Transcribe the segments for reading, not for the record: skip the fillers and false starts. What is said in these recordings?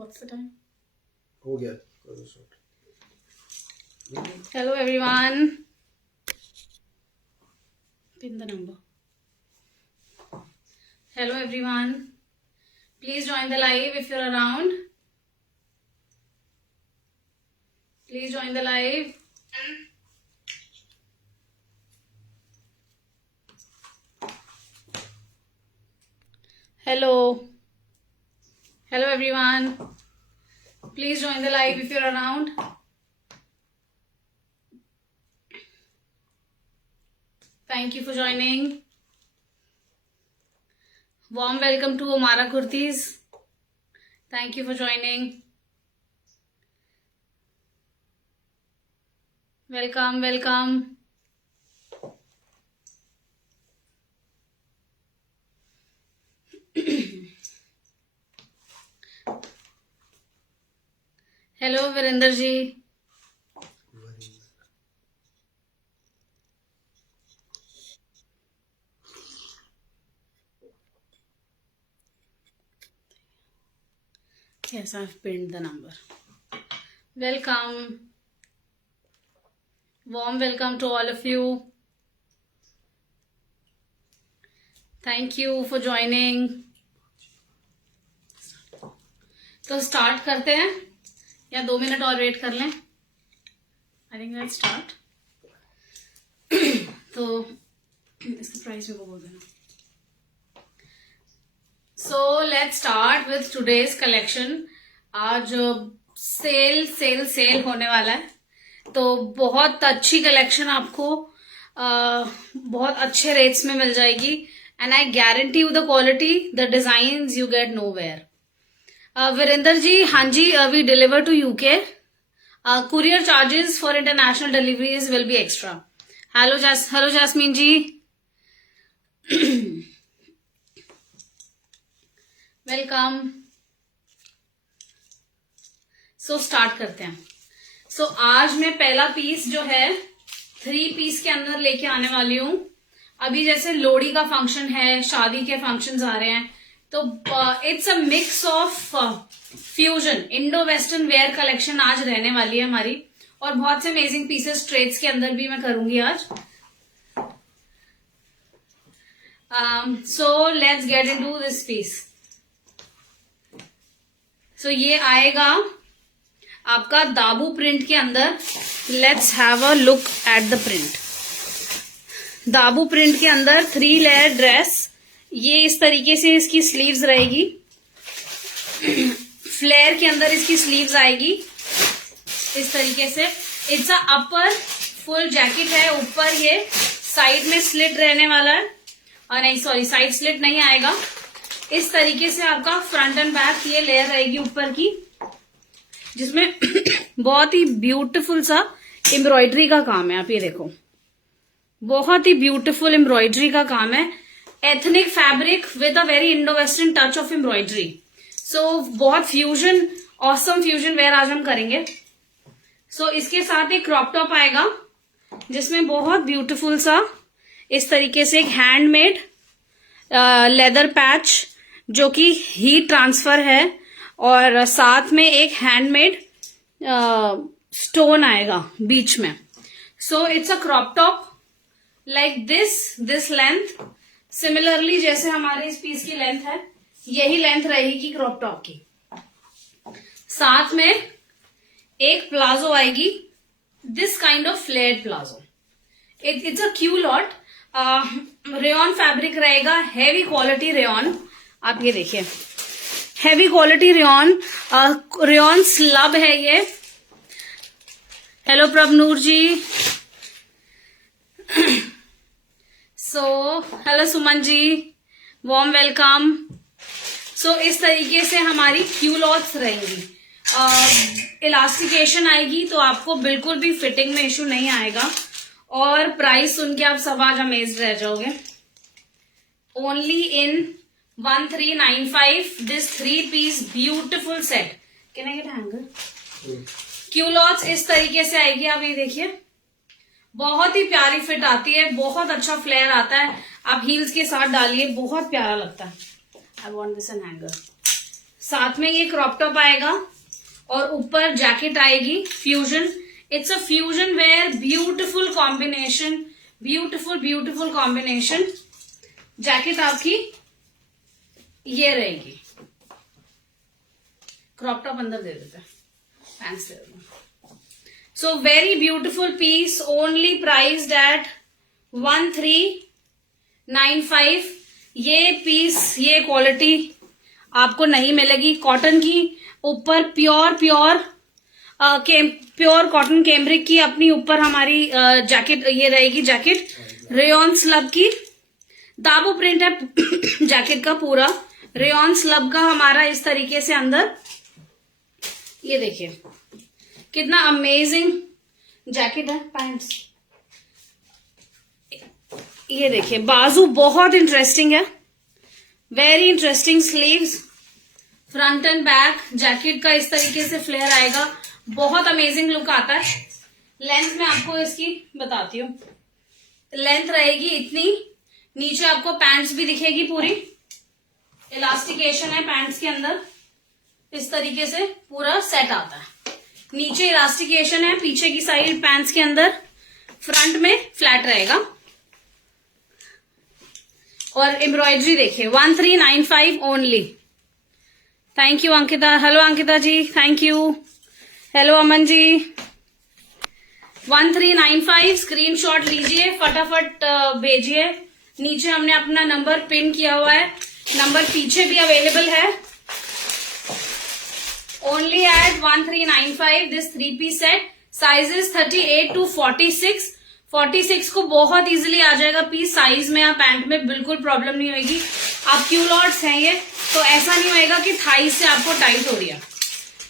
What's the time? हो गया करो shot. Hello everyone. Pin the number. Hello everyone. Please join the live if you're around. Please join the live. Hello. Hello everyone. Please join the live if you're around. Thank you for joining. Warm welcome to Omara Kurtis. Thank you for joining. Welcome, welcome. Hello Virender ji. Yes, I've pinned the number. Welcome. Warm welcome to all of you. Thank you for joining. तो start करते हैं या 2 minute और wait कर लें? I think let's start. तो इसके price मेरे को बोल देना. So let's start with today's collection. आज सेल सेल सेल होने वाला है, तो बहुत अच्छी कलेक्शन आपको बहुत अच्छे रेट्स में मिल जाएगी. And I guarantee you the quality, the designs you get nowhere. Virendra ji, हाँ जी, we deliver to UK. Courier charges for international deliveries will be extra. Hello Jasmine ji. Welcome. So start करते हैं. सो आज मैं पहला पीस जो है 3 पीस के अंदर लेके आने वाली हूं. अभी जैसे लोहड़ी का फंक्शन है, शादी के फंक्शंस आ रहे हैं, तो it's a mix of fusion Indo western wear collection आज रहने वाली है हमारी. और बहुत से अमेजिंग पीसेस ट्रेड्स के अंदर भी मैं करूंगी आज. So let's get into this piece. So ये आएगा आपका दाबू प्रिंट के अंदर. Let's have a look at the print. Dabu print के अंदर 3 लेयर ड्रेस. ये इस तरीके से इसकी स्लीव्स रहेगी. फ्लेयर के अंदर इसकी स्लीव्स आएगी इस तरीके से. It's a upper full jacket है. ऊपर ये साइड में स्लिट रहने वाला है. और नहीं, सॉरी, साइड स्लिट नहीं आएगा. इस तरीके से आपका फ्रंट एंड बैक ये लेयर रहेगी ऊपर की, जिसमें बहुत ही ब्यूटीफुल सा एम्ब्रॉयडरी का काम है. आप ये देखो, बहुत ही ब्यूटीफुल एम्ब्रॉयडरी का काम है. Ethnic fabric with a very Indo western touch of embroidery. So बहुत फ्यूजन, ऑसम फ्यूजन वेयर आज हम करेंगे. सो इसके साथ एक क्रॉप टॉप आएगा, जिसमें बहुत ब्यूटीफुल सा इस तरीके से एक हैंडमेड लेदर पैच, जो कि हीट ट्रांसफर है, और साथ में एक हैंडमेड स्टोन आएगा बीच में. So it's a crop top like this length. Similarly जैसे हमारे इस पीस की लेंथ है, यही लेंथ रहेगी क्रॉप टॉप की. साथ में एक प्लाजो आएगी, this kind of flared palazzo. It's a Q lot. Rayon fabric रहेगा, हेवी क्वालिटी रेयॉन. आप ये देखिए, heavy quality rayon. Rayon slub है ये. हेलो प्रभनूर जी. So hello Suman ji, warm welcome. सो इस तरीके से हमारी क्यू लॉट्स रहेंगी. इलास्टिकेशन आएगी, तो आपको बिल्कुल भी फिटिंग में इश्यू नहीं आएगा. और प्राइस सुन के आप सब आज अमेज्ड रह जाओगे. Only in 1395 this 3 piece beautiful set. Can I get hanger? Culottes इस तरीके से आएगी. आप ये देखिए, बहुत ही प्यारी फिट आती है, बहुत अच्छा फ्लेयर आता है. आप हील्स के साथ डालिए, बहुत प्यारा लगता है. I want this an hanger. साथ में ये क्रॉप टॉप आएगा और ऊपर जैकेट आएगी fusion. It's a fusion wear, beautiful combination, beautiful combination. Jacket आपकी ये रहेगी. क्रॉप टॉप अंदर दे देते हैं, पैंट्स दे देते हैं. So very beautiful piece, only priced at 1395. ये पीस, ये क्वालिटी आपको नहीं मिलेगी. कॉटन की ऊपर प्योर कॉटन कैमरिक की अपनी ऊपर हमारी जैकेट ये रहेगी. जैकेट रेयॉन स्लब की, दाबो प्रिंट है जैकेट का पूरा. रेयॉन स्लब का हमारा इस तरीके से अंदर. ये देखिए कितना अमेजिंग जैकेट है. पैंट्स ये देखिए, बाजू बहुत इंटरेस्टिंग है, very interesting. Sleeves, front and back. Jacket का इस तरीके से फ्लेयर आएगा, बहुत अमेजिंग लुक आता है. लेंथ में आपको इसकी बताती हूँ. लेंथ रहेगी इतनी. नीचे आपको पैंट्स भी दिखेगी पूरी. इलास्टिकेशन है पैंट्स के अंदर, इस तरीके से पूरा सेट आता है. नीचे इलास्टिकेशन है, पीछे की साइड पैंट्स के अंदर, फ्रंट में फ्लैट रहेगा. और एम्ब्रॉयडरी देखिए, 1395 only. Thank you Ankita. Hello Ankita ji, thank you. Hello Aman ji. 1395. Screenshot लीजिए, फटाफट भेजिए. नीचे हमने अपना नंबर पिन किया हुआ है, नंबर पीछे भी अवेलेबल है. Only at 1395 this 3-piece set. Sizes 38 to 46. 46 को बहुत इजीली आ जाएगा पीस. साइज में या पैंट में बिल्कुल प्रॉब्लम नहीं होगी. आप क्यूलॉट्स हैं ये, तो ऐसा नहीं होएगा कि थाइज से आपको टाइट हो रही है.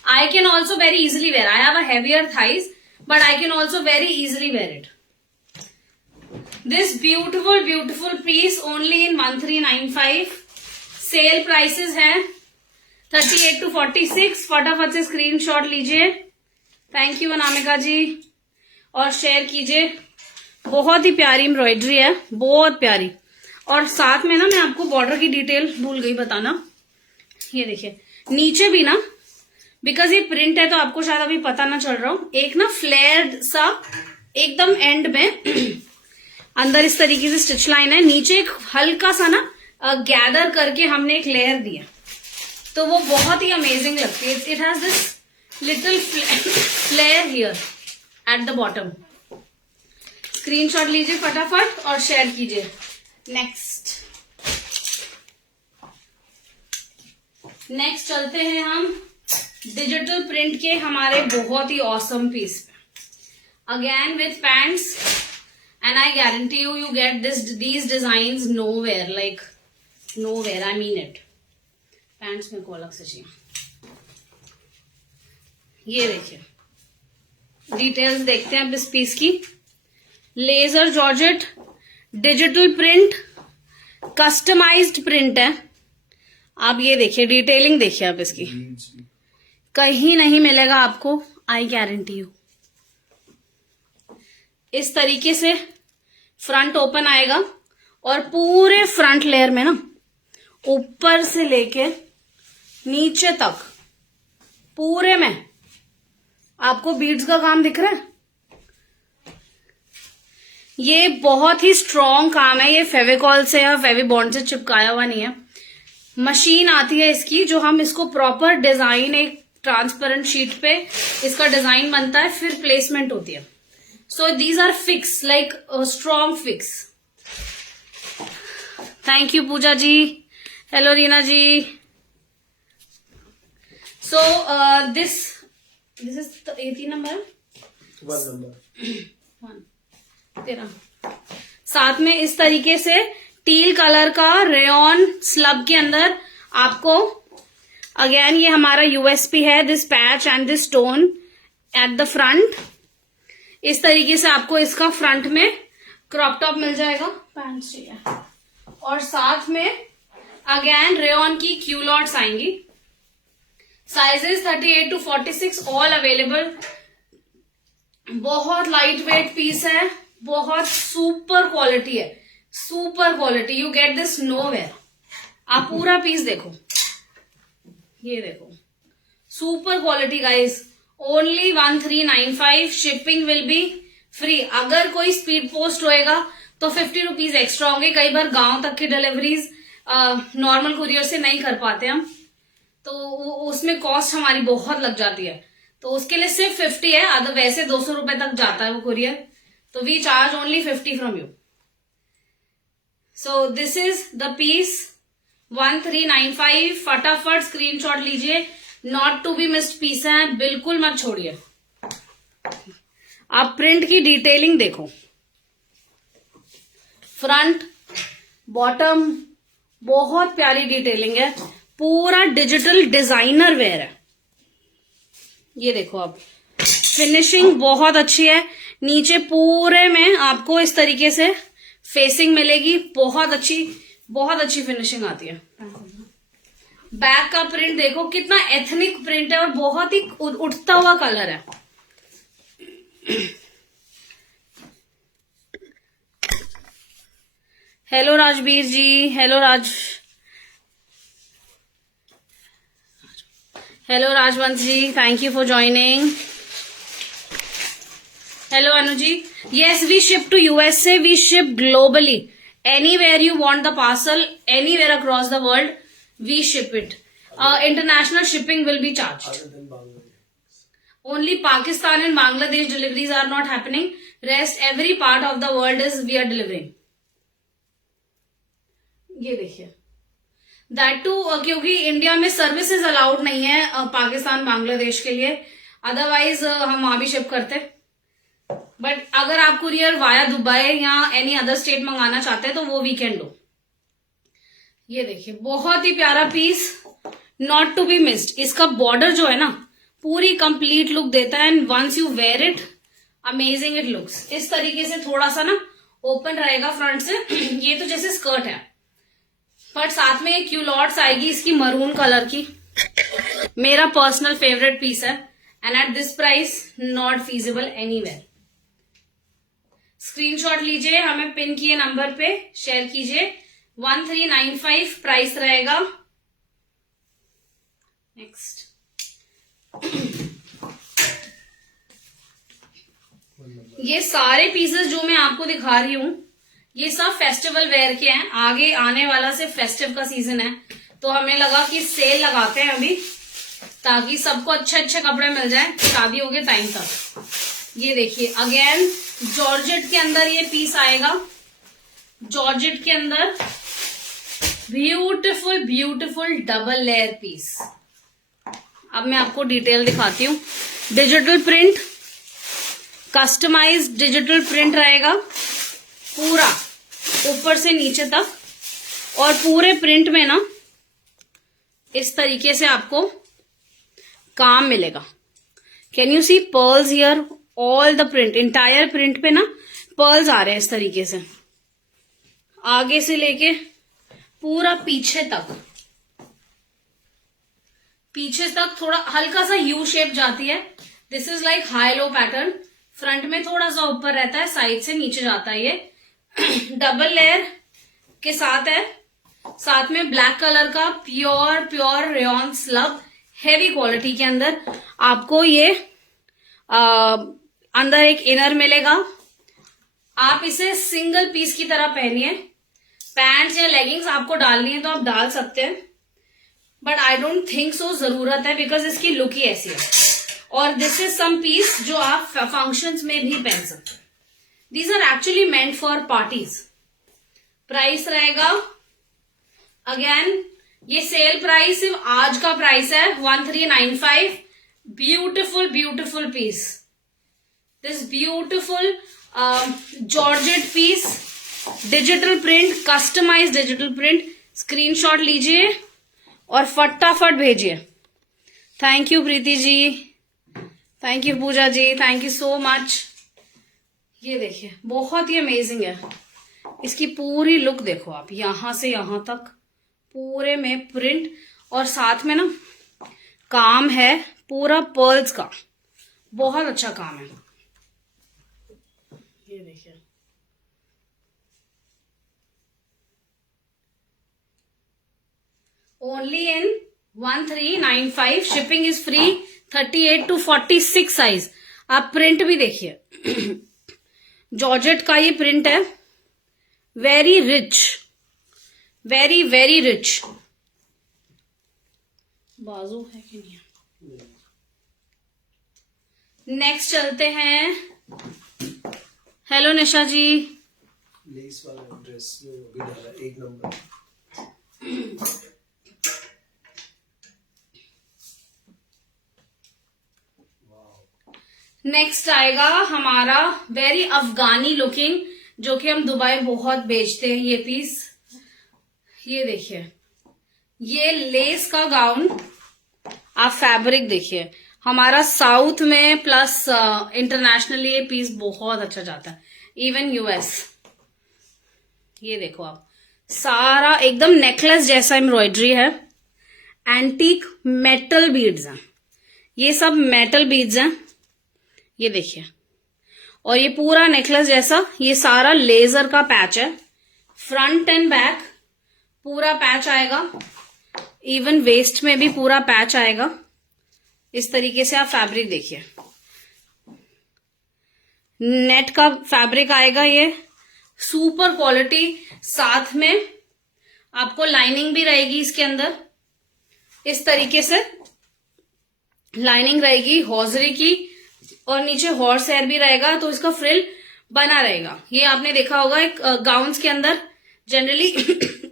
I can also very easily wear. I have a heavier thighs, but I can also very easily wear it. This beautiful piece only in 1395. Sale prices हैं 38 to 46. फटाफट से स्क्रीनशॉट लीजिए. थैंक यू अनामिका जी, और share कीजिए. बहुत ही प्यारी embroidery है, बहुत प्यारी. और साथ में ना मैं आपको बॉर्डर की डिटेल भूल गई बताना. ये देखिए नीचे भी ना, बिकॉज ये प्रिंट है तो आपको शायद अभी पता ना चल रहा हो, एक ना फ्लेयर सा एकदम एंड में अंदर इस तरीके से स्टिच लाइन है. नीचे एक हल्का सा ना गैदर करके हमने एक लेयर दिया, तो वो बहुत ही अमेजिंग लगती है. It has this little flare here at the bottom. Screenshot लीजिए फटाफट और शेयर कीजिए. नेक्स्ट चलते हैं हम डिजिटल प्रिंट के हमारे बहुत ही ऑसम पीस पे. Again with pants, and I guarantee you get these designs nowhere, like nowhere, I mean it. Pants में को अलग से चाहिए. ये देखिए डिटेल्स देखते हैं अब इस पीस की. Laser georgette, digital print, customised print है. आप ये देखिए, डिटेलिंग देखिए आप इसकी, कहीं नहीं मिलेगा आपको, आई गारंटी यू. इस तरीके से फ्रंट ओपन आएगा और पूरे फ्रंट लेयर में ना ऊपर से लेके नीचे तक पूरे में आपको बीड्स का काम दिख रहा है. ये बहुत ही स्ट्रॉन्ग काम है. ये फेविकॉल से या फेविबॉन्ड से चिपकाया हुआ नहीं है. मशीन आती है इसकी, जो हम इसको प्रॉपर डिजाइन, एक ट्रांसपेरेंट शीट पे इसका डिजाइन बनता है, फिर प्लेसमेंट होती है. So these are fix, like strong fix. Thank you Pooja ji. Hello Reena ji. So this is 18 number, 1 number. तेरा. साथ में इस तरीके से टील कलर का रेयॉन स्लब के अंदर आपको, अगेन ये हमारा यूएसपी है, this patch and this stone at the front. इस तरीके से आपको इसका फ्रंट में क्रॉप टॉप मिल जाएगा. पैंट्स चाहिए. और साथ में अगेन रेयॉन की क्यूलॉट्स आएंगी. Sizes 38 to 46 all available. बहुत लाइट वेट पीस है, बहुत सुपर क्वालिटी है, super quality. You get this nowhere. आप पूरा पीस देखो, ये देखो, super quality guys, only 1395, shipping will be free. अगर कोई स्पीड पोस्ट होएगा तो 50 रुपीज एक्स्ट्रा होंगे। कई बार गांव तक की डिलीवरीज नॉर्मल कुरियर से नहीं कर पाते हम, तो उसमें कॉस्ट हमारी बहुत लग जाती है, तो उसके लिए सिर्फ 50 है। अदर वैसे 200 रुपए तक जाता है वो कुरियर, तो we charge only 50 from you. So this is the piece 1395। फटाफट स्क्रीनशॉट लीजिए, not to be missed piece है, बिल्कुल मत छोड़िए। आप प्रिंट की डिटेलिंग देखो, फ्रंट बॉटम बहुत प्यारी डिटेलिंग है, पूरा डिजिटल डिजाइनर वेयर है। ये देखो, आप फिनिशिंग बहुत अच्छी है, नीचे पूरे में आपको इस तरीके से फेसिंग मिलेगी, बहुत अच्छी फिनिशिंग आती है। बैक का प्रिंट देखो, कितना एथनिक प्रिंट है और बहुत ही उठता हुआ कलर है। Hello Rajbir ji, hello Rajwant ji, thank you for joining. Hello Anu ji, yes, we ship to USA, we ship globally, anywhere you want the parcel, anywhere across the world, we ship it. International shipping will be charged. Other than Bangladesh. Only Pakistan and Bangladesh deliveries are not happening. Rest every part of the world is we are delivering. ये देखिए, that to क्योंकि India में services allowed नहीं है पाकिस्तान बांग्लादेश के लिए, otherwise हम वहां भी शिप करते। बट अगर आप कुरियर वाया दुबई या एनी अदर स्टेट मंगाना चाहते हैं तो वो वी कैन डू। ये देखिए, बहुत ही प्यारा piece, not to be missed. इसका बॉर्डर जो है ना, पूरी कंप्लीट लुक देता है, and once you wear it, amazing it looks. इस तरीके से थोड़ा सा ना ओपन रहेगा फ्रंट से। ये तो जैसे स्कर्ट है, बट साथ में एक क्यूलॉट्स आएगी इसकी मरून कलर की, मेरा पर्सनल फेवरेट पीस है, and at this price not feasible anywhere. Screenshot लीजिए, हमें पिन किए नंबर पे शेयर कीजिए। 1395 प्राइस रहेगा। नेक्स्ट, ये सारे पीसेस जो मैं आपको दिखा रही हूं, ये सब फेस्टिवल वेयर के हैं। आगे आने वाला सिर्फ फेस्टिव का सीजन है, तो हमें लगा कि सेल लगाते हैं अभी, ताकि सबको अच्छे अच्छे कपड़े मिल जाए शादियों के टाइम तक। ये देखिए, अगेन जॉर्जेट के अंदर ये पीस आएगा, जॉर्जेट के अंदर ब्यूटीफुल डबल लेयर पीस। अब मैं आपको डिटेल दिखाती हूँ। Digital print, customised digital print रहेगा पूरा ऊपर से नीचे तक, और पूरे प्रिंट में ना इस तरीके से आपको काम मिलेगा। Can you see pearls here, all the print, entire print पे ना पर्ल्स आ रहे हैं इस तरीके से, आगे से लेके पूरा पीछे तक थोड़ा हल्का सा यू शेप जाती है। This is like high low pattern, front में थोड़ा सा ऊपर रहता है, साइड से नीचे जाता है। ये डबल लेयर के साथ है, साथ में ब्लैक कलर का pure rayon slub, heavy quality के अंदर आपको ये अंदर एक इनर मिलेगा। आप इसे सिंगल पीस की तरह पहनिए, पैंट्स या लेगिंग्स आपको डालनी है तो आप डाल सकते हैं, but I don't think so जरूरत है, बिकॉज इसकी लुक ही ऐसी है। और दिस इज सम पीस जो आप फंक्शंस में भी पहन सकते हैं। These are actually meant for parties. Price रहेगा, अगेन ये सेल प्राइस सिर्फ आज का प्राइस है 1395। Beautiful piece, this beautiful georgette piece, digital print, customised digital print. Screenshot लीजिए और फटाफट भेजिए। Thank you Preeti ji, thank you Pooja ji, thank you so much. ये देखिए, बहुत ही अमेजिंग है। इसकी पूरी लुक देखो आप, यहां से यहां तक पूरे में प्रिंट, और साथ में ना काम है पूरा पर्ल्स का, बहुत अच्छा काम है। ये देखिए, only in 1395, shipping is free. 38 to 46 size. आप प्रिंट भी देखिए, जॉर्जेट का ये प्रिंट है, very rich, very very rich. बाजू है कि नहीं? नेक्स्ट चलते हैं। हेलो निशा जी। लेस वाला ड्रेस जो अभी डाला 1 नंबर। नेक्स्ट आएगा हमारा वेरी अफगानी लुकिंग, जो कि हम दुबई बहुत बेचते हैं ये पीस। ये देखिए, ये लेस का गाउन, आप फैब्रिक देखिए, हमारा साउथ में प्लस इंटरनेशनली ये पीस बहुत अच्छा जाता है, इवन यूएस। ये देखो आप, सारा एकदम नेकलेस जैसा एम्ब्रॉयडरी है, एंटीक मेटल बीड्स हैं, ये सब मेटल बीड्स हैं, ये देखिए। और ये पूरा नेकलेस जैसा, ये सारा लेजर का पैच है, फ्रंट एंड बैक पूरा पैच आएगा, इवन वेस्ट में भी पूरा पैच आएगा। इस तरीके से आप फैब्रिक देखिए, नेट का फैब्रिक आएगा, ये सुपर क्वालिटी। साथ में आपको लाइनिंग भी रहेगी इसके अंदर, इस तरीके से लाइनिंग रहेगी हौजरी की, और नीचे हॉर्स हेयर भी रहेगा, तो इसका फ्रिल बना रहेगा। ये आपने देखा होगा एक गाउन्स के अंदर जनरली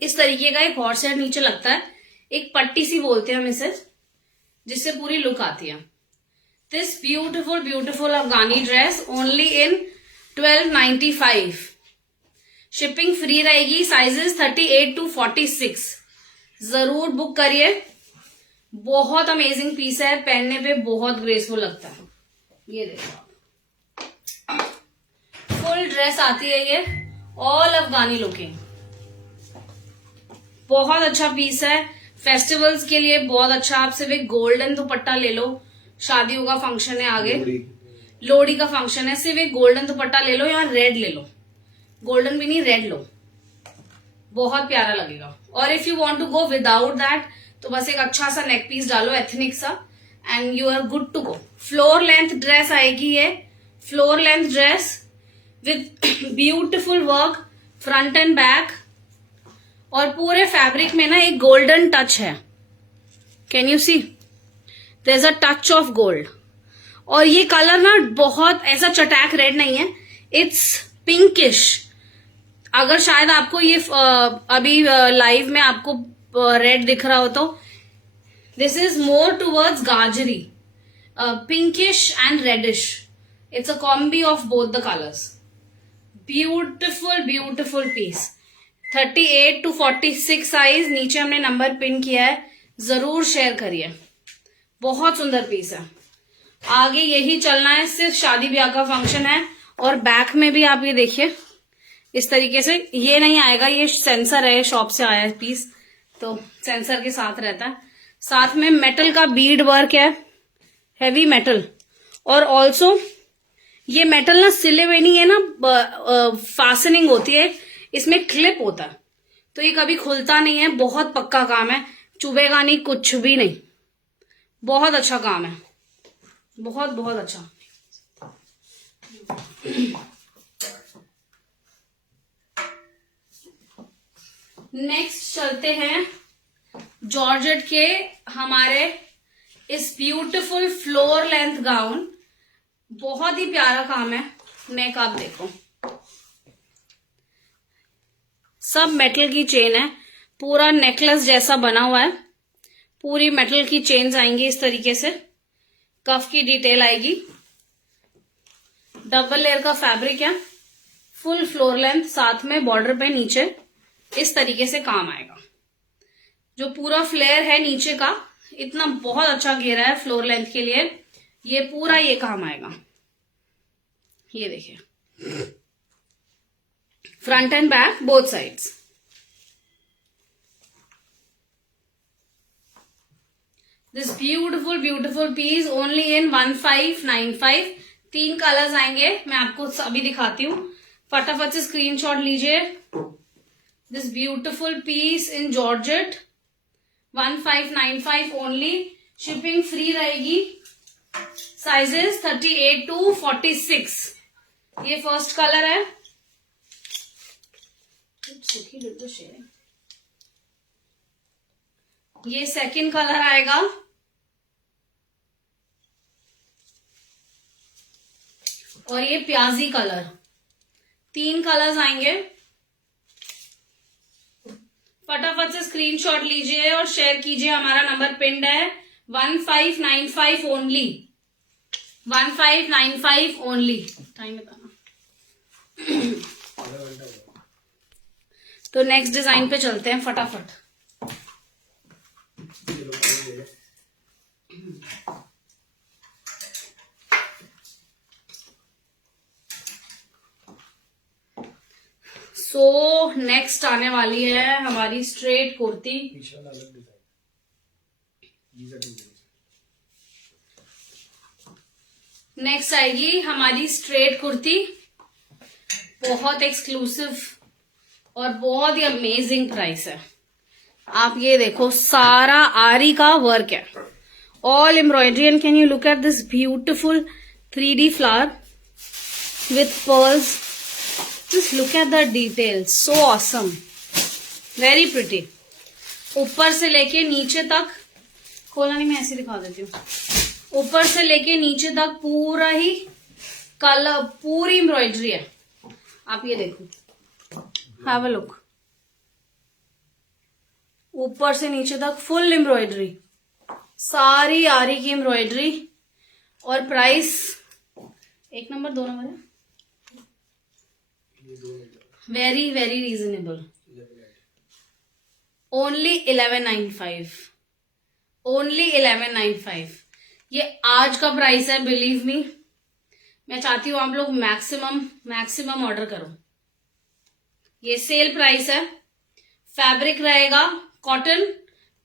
इस तरीके का एक हॉर्स हेयर नीचे लगता है, एक पट्टी सी बोलते हैं हम इसे, जिससे पूरी लुक आती है। This beautiful beautiful Afghani dress only in 1295, shipping free रहेगी। साइजेस 38 to 46, जरूर बुक करिए। बहुत अमेजिंग पीस है, पहनने पे बहुत ग्रेसफुल लगता है। ये देखो, फुल ड्रेस आती है ये, ऑल अफगानी लुकिंग, बहुत अच्छा पीस है। फेस्टिवल्स के लिए बहुत अच्छा। आप सिर्फ एक गोल्डन दुपट्टा ले लो, शादियों का फंक्शन है आगे, लोहड़ी का फंक्शन है, सिर्फ एक गोल्डन दुपट्टा ले लो, या रेड ले लो, गोल्डन भी नहीं रेड लो, बहुत प्यारा लगेगा। और if you want to go without that, तो बस एक अच्छा सा नेक पीस डालो, एथनिक सा, and you are good to go. Floor length dress आएगी ये, floor length dress with beautiful work front and back, और पूरे फैब्रिक में ना एक गोल्डन टच है, can you see, there is a touch of gold. और ये कलर ना बहुत ऐसा चटैक रेड नहीं है, इट्स पिंकिश। अगर शायद आपको ये अभी लाइव में आपको रेड दिख रहा हो, तो दिस इज मोर टूवर्ड्स गाजरी, pinkish and reddish, it's a combi of both the colours. Beautiful beautiful piece, 38 to 46 size, नीचे हमने नंबर पिन किया है, जरूर शेयर करिए, बहुत सुंदर पीस है। आगे यही चलना है, सिर्फ शादी ब्याह का फंक्शन है। और बैक में भी आप ये देखिए, इस तरीके से ये नहीं आएगा, ये सेंसर है, शॉप से आया है पीस, तो सेंसर के साथ रहता है। साथ में मेटल का बीड वर्क है, हैवी मेटल, और ऑल्सो ये मेटल ना सिले हुए नहीं है ना, फास्टनिंग होती है, इसमें क्लिप होता है, तो ये कभी खुलता नहीं है, बहुत पक्का काम है, चुभेगा नहीं, कुछ भी नहीं, बहुत अच्छा काम है, बहुत बहुत अच्छा। नेक्स्ट चलते हैं जॉर्जेट के हमारे इस ब्यूटीफुल फ्लोर लेंथ गाउन, बहुत ही प्यारा काम है। नेक आप देखो, सब मेटल की चेन है, पूरा नेकलेस जैसा बना हुआ है, पूरी मेटल की चेन्स आएंगी इस तरीके से, कफ की डिटेल आएगी, डबल लेयर का फैब्रिक है, फुल फ्लोर लेंथ, साथ में बॉर्डर पे नीचे इस तरीके से काम आएगा। जो पूरा फ्लेयर है नीचे का, इतना बहुत अच्छा घेरा है फ्लोर लेंथ के लिए, ये पूरा ये काम आएगा। ये देखिए, front and back both sides. This beautiful beautiful piece only in 1595। 3 colours आएंगे, मैं आपको अभी दिखाती हूँ, फटाफट से स्क्रीनशॉट लीजिए। This beautiful piece in georgette, 1595 only, shipping free रहेगी। Sizes 38 to 46। ये फर्स्ट कलर है। ये सेकंड कलर आएगा, और ये प्याजी कलर। 3 कलर्स आएंगे। फटाफट से स्क्रीनशॉट लीजिए और शेयर कीजिए। हमारा नंबर पिंड है 1595 ओनली, 1595 ओनली। टाइम बताना। तो नेक्स्ट डिजाइन पे चलते हैं फटाफट। सो नेक्स्ट आने वाली है हमारी स्ट्रेट कुर्ती। नेक्स्ट आएगी हमारी स्ट्रेट कुर्ती, बहुत एक्सक्लूसिव और बहुत ही अमेजिंग प्राइस है। आप ये देखो, सारा आरी का वर्क है, all embroidery. And can you look at this beautiful 3D flower with pearls. Just look at the details, so awesome, very pretty। ऊपर से लेके नीचे तक, खोला नहीं, मैं ऐसे दिखा देती हूँ। ऊपर से लेके नीचे तक पूरा ही कलर, पूरी एम्ब्रॉयडरी है। आप ये देखो, हैव अ लुक। ऊपर से नीचे तक फुल एम्ब्रॉयडरी, सारी आरी की एम्ब्रॉयडरी। और प्राइस 1 नंबर 2 नंबर है, very very reasonable, only 1195, only 1195। ये आज का प्राइस है, बिलीव मी। मैं चाहती हूँ आप लोग मैक्सिमम ऑर्डर करो। ये सेल प्राइस है। फैब्रिक रहेगा कॉटन,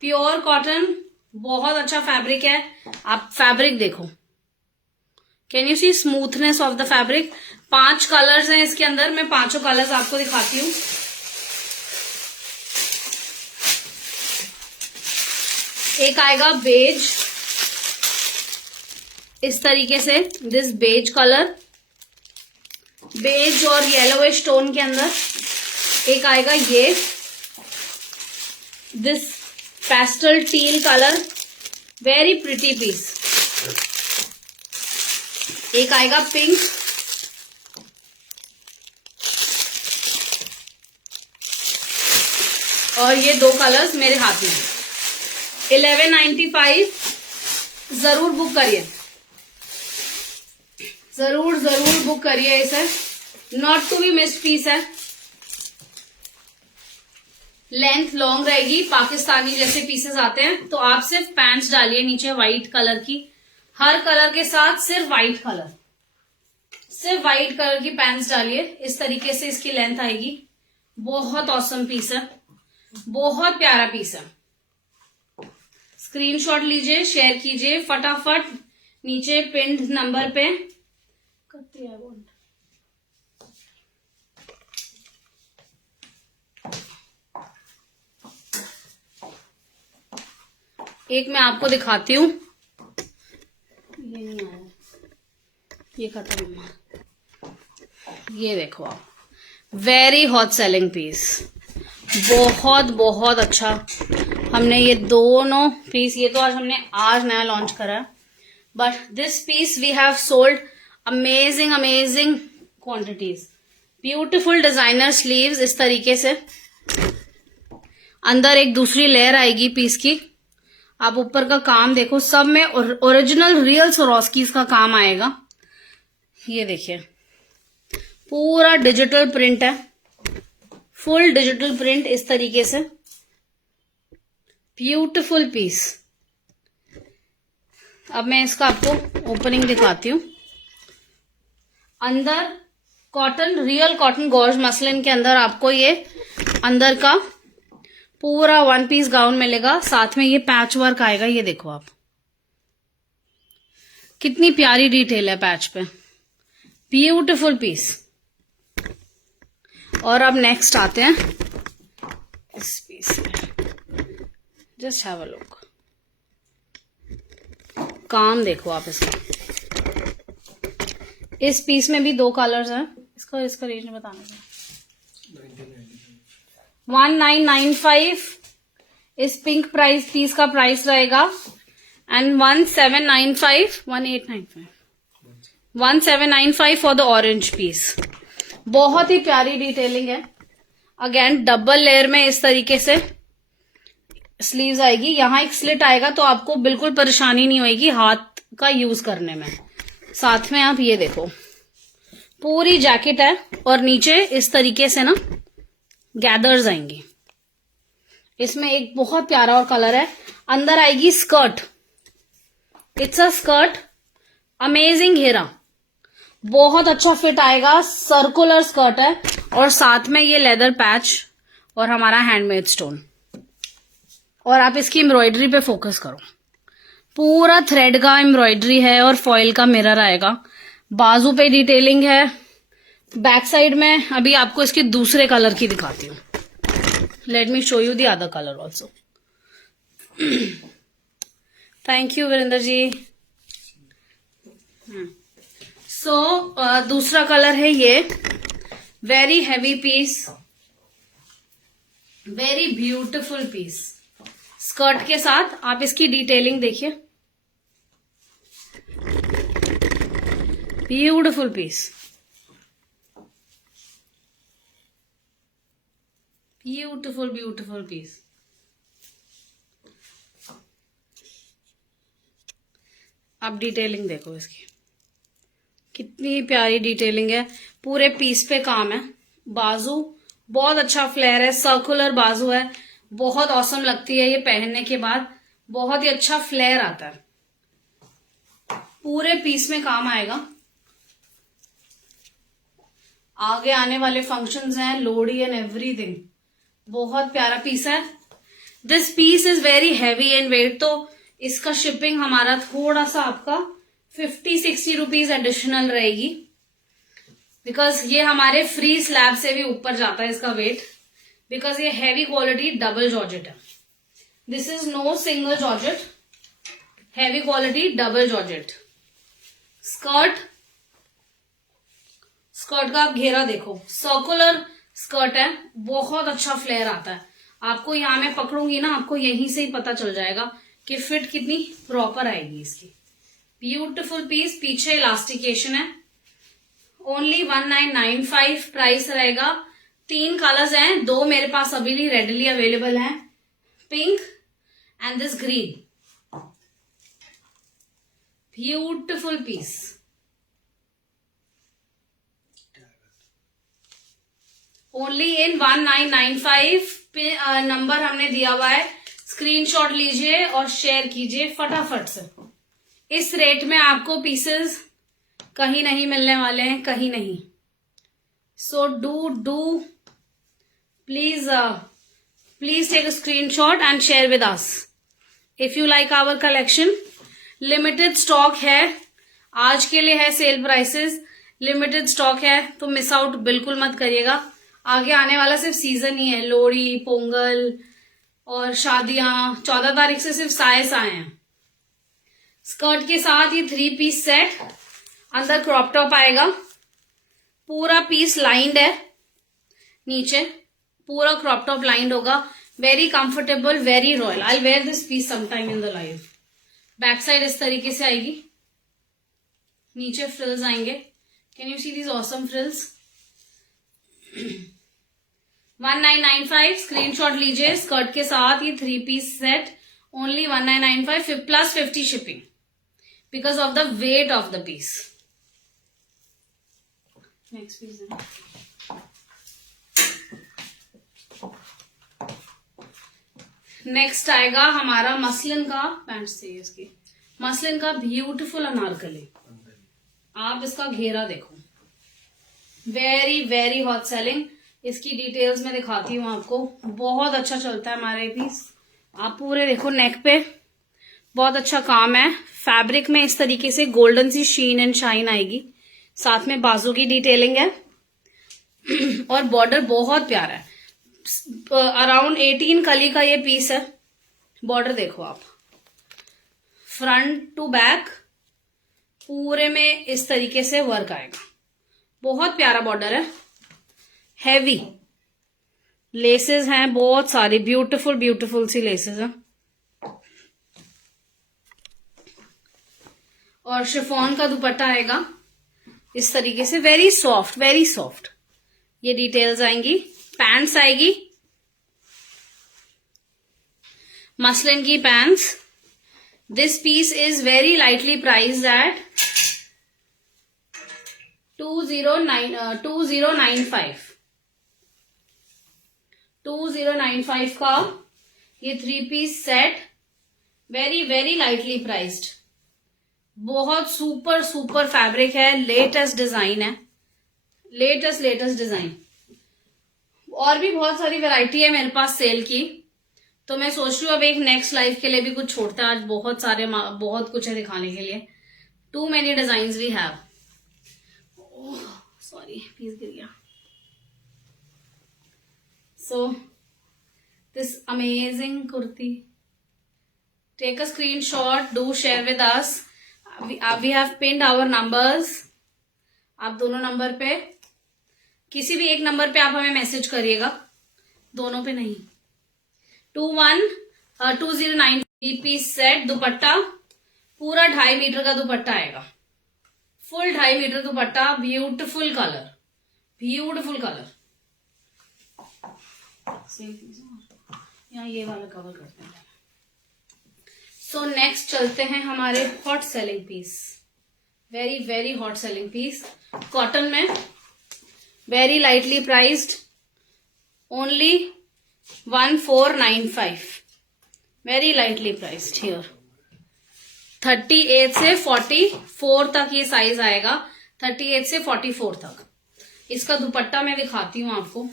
प्योर कॉटन, बहुत अच्छा फैब्रिक है। आप फैब्रिक देखो, can you see smoothness of the fabric. 5 colours हैं इसके अंदर, मैं 5 कलर्स आपको दिखाती हूँ। एक आएगा बेज, इस तरीके से, दिस बेज कलर, बेज और येलोइश टोन के अंदर। एक आएगा ये, this pastel teal colour, very pretty piece. एक आएगा पिंक, और ये 2 कलर्स मेरे हाथ में। 1195, जरूर बुक करिए, जरूर बुक करिए इसे, not to be missed piece है। लेंथ लॉन्ग रहेगी, पाकिस्तानी जैसे पीसेस आते हैं। तो आप सिर्फ पैंट्स डालिए नीचे व्हाइट कलर की, हर कलर के साथ सिर्फ व्हाइट कलर की पैंट्स डालिए। इस तरीके से इसकी लेंथ आएगी। बहुत ऑसम पीस है, बहुत प्यारा पीस है। स्क्रीनशॉट लीजिए, शेयर कीजिए फटाफट नीचे पिंड नंबर पे। एक मैं आपको दिखाती हूँ, ये नहीं आया, ये खत्म हुआ। ये देखो आप, वेरी हॉट सेलिंग पीस, बहुत अच्छा। हमने ये दोनों पीस, ये तो आज नया लॉन्च करा है, but this piece we have sold amazing quantities. Beautiful designer sleeves इस तरीके से, अंदर एक दूसरी लेयर आएगी पीस की। आप ऊपर का काम देखो, सब में ओरिजिनल रियल स्वरोस्कीज का काम आएगा। ये देखिए, पूरा डिजिटल प्रिंट है, फुल डिजिटल प्रिंट इस तरीके से। Beautiful piece. अब मैं इसका आपको ओपनिंग दिखाती हूँ। अंदर कॉटन, रियल कॉटन गॉर्ज मसलिन के अंदर आपको ये अंदर का पूरा 1 पीस गाउन मिलेगा। साथ में ये पैच वर्क आएगा। ये देखो आप, कितनी प्यारी डिटेल है पैच पे, ब्यूटिफुल पीस। और अब नेक्स्ट आते हैं इस पीस में। जस्ट हैव अ लुक, काम देखो आप इसका। इस पीस में भी 2 कलर्स हैं। इसका रेंज बताना है। 1995 इस पिंक प्राइस पीस का प्राइस रहेगा, and 1795 for the orange piece. बहुत ही प्यारी डिटेलिंग है। अगेन डबल लेयर में इस तरीके से स्लीव्स आएगी। यहाँ एक स्लिट आएगा तो आपको बिल्कुल परेशानी नहीं होगी हाथ का यूज करने में। साथ में आप ये देखो, पूरी जैकेट है और नीचे इस तरीके से ना गैदर्स आएंगी। इसमें एक बहुत प्यारा और कलर है। अंदर आएगी skirt, it's a skirt, amazing घेरा, बहुत अच्छा फिट आएगा। सर्कुलर स्कर्ट है और साथ में ये लेदर पैच और हमारा हैंडमेड स्टोन। और आप इसकी एम्ब्रॉयडरी पे फोकस करो, पूरा थ्रेड का एम्ब्रॉयडरी है और फॉइल का मिरर आएगा। बाजू पे डिटेलिंग है। बैक साइड में अभी आपको इसके दूसरे कलर की दिखाती हूँ। Let me show you the other colour also. Thank you Virendra ji. So दूसरा कलर है ये, very heavy piece, very beautiful piece. Skirt के साथ आप इसकी डिटेलिंग देखिए, beautiful piece, beautiful beautiful piece. अब डिटेलिंग देखो इसकी, कितनी प्यारी डिटेलिंग है। पूरे पीस पे काम है। बाजू बहुत अच्छा फ्लेयर है, सर्कुलर बाजू है, बहुत औसम लगती है ये पहनने के बाद। बहुत ही अच्छा फ्लेयर आता है, पूरे पीस में काम आएगा। आगे आने वाले फंक्शंस हैं, लोहड़ी एंड एवरीथिंग। बहुत प्यारा पीस है। This piece is very heavy and weight, तो इसका शिपिंग हमारा थोड़ा सा आपका 50-60 रुपीज एडिशनल रहेगी, बिकॉज ये हमारे फ्री स्लैब से भी ऊपर जाता है इसका वेट, बिकॉज ये हैवी क्वालिटी डबल जॉर्जेट है। This is no single georgette, heavy quality double georgette. Skirt का आप घेरा देखो, सर्कुलर स्कर्ट है, बहुत अच्छा फ्लेयर आता है। आपको यहां मैं पकड़ूंगी ना, आपको यहीं से ही पता चल जाएगा कि फिट कितनी प्रॉपर आएगी इसकी। ब्यूटिफुल पीस, पीछे इलास्टिकेशन है। ओनली 1995 प्राइस रहेगा। 3 कलर्स हैं, 2 मेरे पास अभी भी रेडली अवेलेबल हैं, pink and this green. Beautiful piece. Only in 1995 पे नंबर हमने दिया हुआ है। स्क्रीनशॉट लीजिए और शेयर कीजिए फटाफट से। इस रेट में आपको पीसेस कहीं नहीं मिलने वाले हैं, कहीं नहीं। So do please take a screenshot and share with us if you like our collection. Limited stock है, आज के लिए है सेल प्राइसेस, लिमिटेड स्टॉक है, तो मिस आउट बिल्कुल मत करिएगा। आगे आने वाला सिर्फ सीजन ही है, लोहड़ी, पोंगल और शादियां। 14 तारीख से सिर्फ साए हैं। स्कर्ट के साथ ये 3 पीस सेट, अंदर क्रॉप टॉप आएगा। पूरा पीस लाइंड है, नीचे पूरा क्रॉप टॉप लाइंड होगा। Very comfortable, very royal. I wear this piece sometime in the live. Back side इस तरीके से आएगी, नीचे फ्रिल्स आएंगे। Can you see these awesome frills. 1995 screenshot लीजिए। स्कर्ट के साथ ये 3 piece set, only 1995 plus 50 shipping, because of the weight of the piece. Next piece है, नेक्स्ट आएगा हमारा मसलिन का पैंट चाहिए इसकी, मसलिन का ब्यूटीफुल अनारकली। आप इसका घेरा देखो, वेरी वेरी हॉट सेलिंग। इसकी डिटेल्स में दिखाती हूँ आपको, बहुत अच्छा चलता है हमारे पीस। आप पूरे देखो, नेक पे बहुत अच्छा काम है। फैब्रिक में इस तरीके से गोल्डन सी शीन एंड शाइन आएगी। साथ में बाजू की डिटेलिंग है और बॉर्डर बहुत प्यारा है। अराउंड 18 कली का ये पीस है, बॉर्डर देखो आप, फ्रंट टू बैक पूरे में इस तरीके से वर्क आएगा। बहुत प्यारा बॉर्डर है, हैवी लेसेस हैं बहुत सारी, ब्यूटीफुल ब्यूटीफुल सी लेसेस हैं। और शिफॉन का दुपट्टा आएगा इस तरीके से, वेरी सॉफ्ट वेरी सॉफ्ट। ये डिटेल्स आएंगी। पैंट्स आएगी मसलिन की pants. This piece is very lightly priced at 2095 का ये 3 piece set, very very lightly priced. बहुत सुपर सुपर फैब्रिक है, लेटेस्ट डिजाइन है, लेटेस्ट डिजाइन। और भी बहुत सारी वैरायटी है मेरे पास सेल की, तो मैं सोच रही हूँ अब एक नेक्स्ट लाइफ के लिए भी कुछ छोड़ता है। आज बहुत कुछ है दिखाने के लिए। Too many design we have. Sorry piece गिर गया। So this amazing kurti, take a screenshot, do share with us. We have pinned our numbers. आप दोनों नंबर पे, किसी भी एक नंबर पे आप हमें मैसेज करिएगा, दोनों पे नहीं। 2009 पीस सेट। दुपट्टा पूरा 2.5 मीटर का दुपट्टा आएगा, full 2.5 metre dupatta. Beautiful colour, beautiful colour. यहाँ ये वाला कवर करते हैं। सो नेक्स्ट चलते हैं हमारे hot selling piece, very very hot selling piece, cotton में, very lightly priced, only 1495, very lightly priced here. 38 से 44 तक ये साइज आएगा, 38 से 44 तक। इसका दुपट्टा मैं दिखाती हूँ आपको।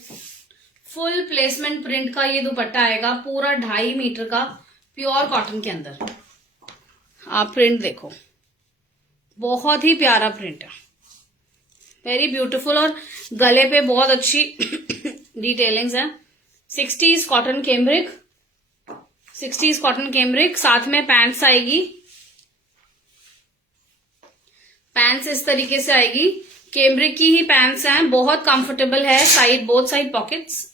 फुल प्लेसमेंट प्रिंट का ये दुपट्टा आएगा, पूरा 2.5 मीटर का, प्योर कॉटन के अंदर। आप प्रिंट देखो, बहुत ही प्यारा प्रिंट है, वेरी ब्यूटीफुल। और गले पे बहुत अच्छी डिटेलिंग्स है। 60s cotton cambric, 60s cotton cambric. साथ में पैंट्स आएगी, पैंट्स इस तरीके से आएगी, कैमरिक की ही पैंट्स हैं, बहुत कंफर्टेबल है। Side, both side pockets,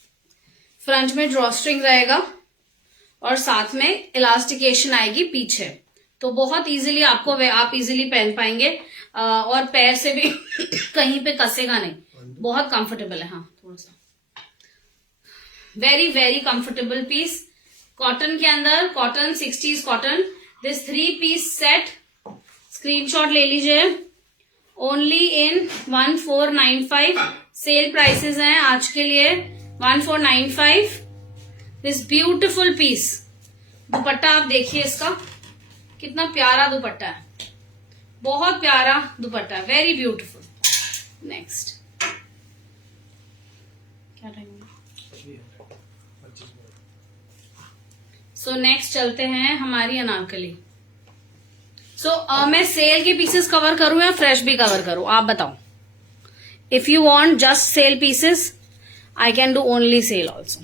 front में ड्रॉ स्ट्रिंग रहेगा और साथ में इलास्टिकेशन आएगी पीछे, तो बहुत इजीली आप इजीली पहन पाएंगे। और पैर से भी कहीं पे कसेगा नहीं, बहुत कंफर्टेबल है। हाँ थोड़ा सा, very very comfortable piece, cotton के अंदर, cotton 60s cotton. This 3 piece set screenshot ले लीजिए, ओनली इन 1495। सेल प्राइसेस हैं आज के लिए 1495। This beautiful piece. दुपट्टा आप देखिए इसका, कितना प्यारा दुपट्टा है, बहुत प्यारा दुपट्टा, वेरी ब्यूटिफुल। नेक्स्ट क्या टाइम है? सो नेक्स्ट चलते हैं हमारी अनारकली। मैं सेल के पीसेस कवर करूं या फ्रेश भी कवर करूं, आप बताओ। If you want just sale pieces, I can do only sale also.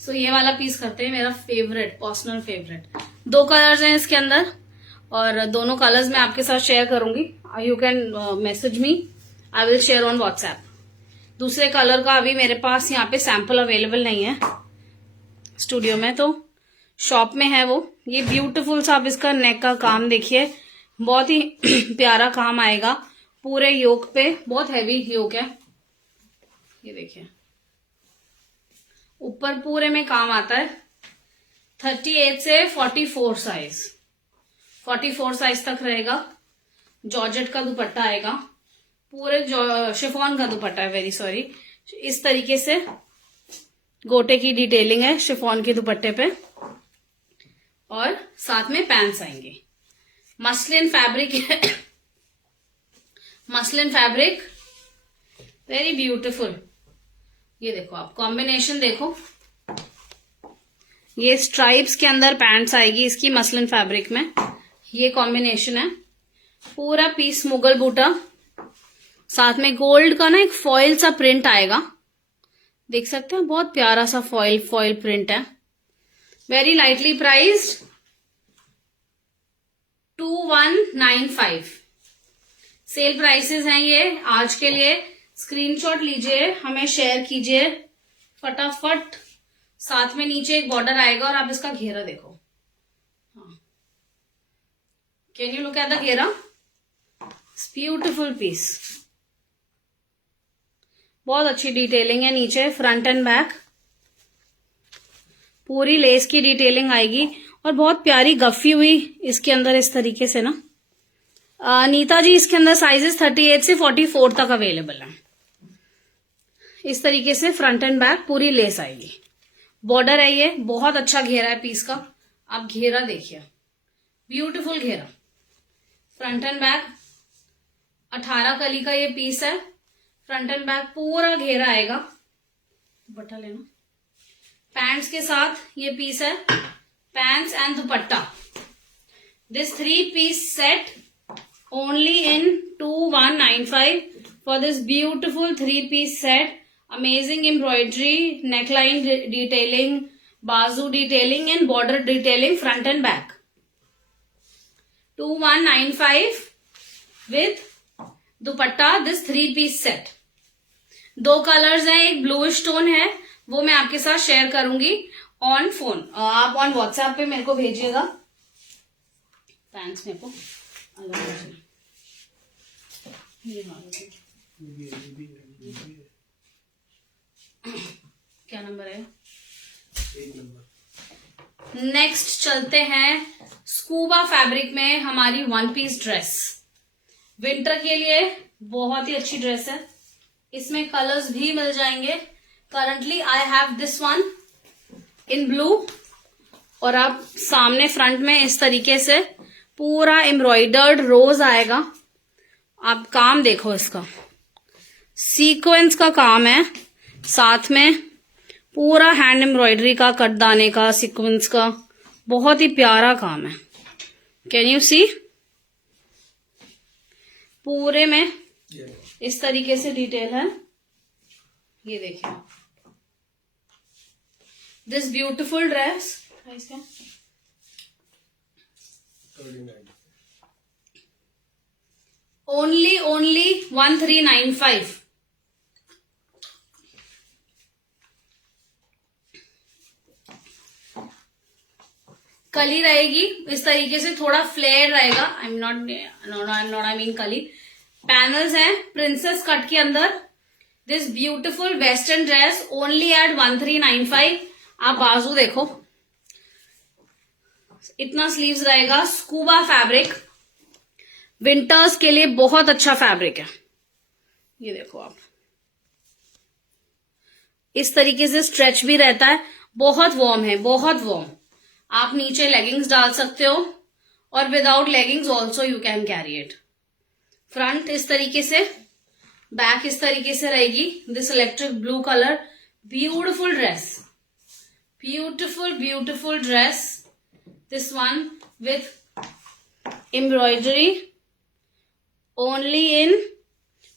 So ये वाला पीस करते हैं, मेरा फेवरेट, पर्सनल फेवरेट। 2 कलर्स हैं इसके अंदर और दोनों कलर्स मैं आपके साथ शेयर करूंगी। You can message me, I will share on WhatsApp. दूसरे कलर का अभी मेरे पास यहाँ पे सैंपल अवेलेबल नहीं है स्टूडियो में, तो शॉप में है वो। ये ब्यूटीफुल सा, आप इसका नेक का काम देखिए, बहुत ही प्यारा काम आएगा पूरे योक पे, बहुत हैवी योक है। ये देखिए ऊपर पूरे में काम आता है। 38 से 44 साइज, 44 साइज तक रहेगा। जॉर्जेट का दुपट्टा आएगा, पूरे शिफॉन का दुपट्टा है, वेरी सॉरी। इस तरीके से गोटे की डिटेलिंग है शिफॉन के दुपट्टे पे और साथ में पैंट्स आएंगे। मसलिन फैब्रिक है, मसलिन फैब्रिक, वेरी ब्यूटीफुल। ये देखो आप कॉम्बिनेशन देखो, ये स्ट्राइप्स के अंदर पैंट्स आएगी इसकी मसलिन फैब्रिक में, ये कॉम्बिनेशन है। पूरा पीस मुगल बूटा, साथ में गोल्ड का ना एक फॉइल सा प्रिंट आएगा, देख सकते हैं, बहुत प्यारा सा फॉइल प्रिंट है। Very lightly priced 2195। Sale prices हैं ये आज के लिए। स्क्रीनशॉट लीजिए, हमें शेयर कीजिए फटाफट। साथ में नीचे एक बॉर्डर आएगा और आप इसका घेरा देखो। Can you look at the घेरा? ब्यूटिफुल पीस, बहुत अच्छी डिटेलिंग है नीचे, फ्रंट एंड बैक पूरी लेस की डिटेलिंग आएगी और बहुत प्यारी गफी हुई इसके अंदर इस तरीके से ना। नीता जी इसके अंदर साइजेस 38 से 44 तक अवेलेबल है। इस तरीके से फ्रंट एंड बैक पूरी लेस आएगी। बॉर्डर है ये, बहुत अच्छा घेरा है पीस का। आप घेरा देखिए, ब्यूटीफुल घेरा, फ्रंट एंड बैक 18 कली का ये पीस है। फ्रंट एंड बैक पूरा घेरा आएगा। दुपट्टा लेना। पैंट्स के साथ ये पीस है, pants and dupatta. This 3 piece set only in 2195 for this beautiful 3 piece set. Amazing embroidery, neckline detailing, bazu detailing and border detailing front and back. 2195 with dupatta, this 3 piece set। 2 कलर्स हैं, एक bluish tone है, वो मैं आपके साथ share करूंगी on phone. आप ऑन व्हाट्सएप पे मेरे को भेजिएगा। पैंट्स मेरे को अलग भेजिए। क्या नंबर है? 1 नंबर। नेक्स्ट चलते हैं स्कूबा फैब्रिक में हमारी 1 piece ड्रेस। विंटर के लिए बहुत ही अच्छी ड्रेस है। इसमें कलर्स भी मिल जाएंगे। Currently I have this one in blue और आप सामने फ्रंट में इस तरीके से पूरा एम्ब्रॉयडर्ड रोज आएगा। आप काम देखो, इसका सीक्वेंस का काम है, साथ में पूरा हैंड एम्ब्रॉयडरी का, कटदाने का, सीक्वेंस का, बहुत ही प्यारा काम है। कैन यू सी? पूरे में इस तरीके से डिटेल है। ये देखिए दिस ब्यूटिफुल ड्रेस। प्राइस क्या? 39। ओनली 1395। कली रहेगी इस तरीके से, थोड़ा फ्लेयर रहेगा। आई मीन कली। पैनल्स हैं प्रिंसेस कट के अंदर। This beautiful western dress only at 1395। आप बाजू देखो, इतना स्लीव्स रहेगा। स्कूबा फैब्रिक, विंटर्स के लिए बहुत अच्छा फैब्रिक है। ये देखो आप, इस तरीके से स्ट्रेच भी रहता है, बहुत वार्म है, बहुत वार्म। आप नीचे लेगिंग्स डाल सकते हो और without leggings also you can carry it. Front इस तरीके से, बैक इस तरीके से रहेगी। This electric blue colour, beautiful dress, beautiful dress. This one with embroidery only in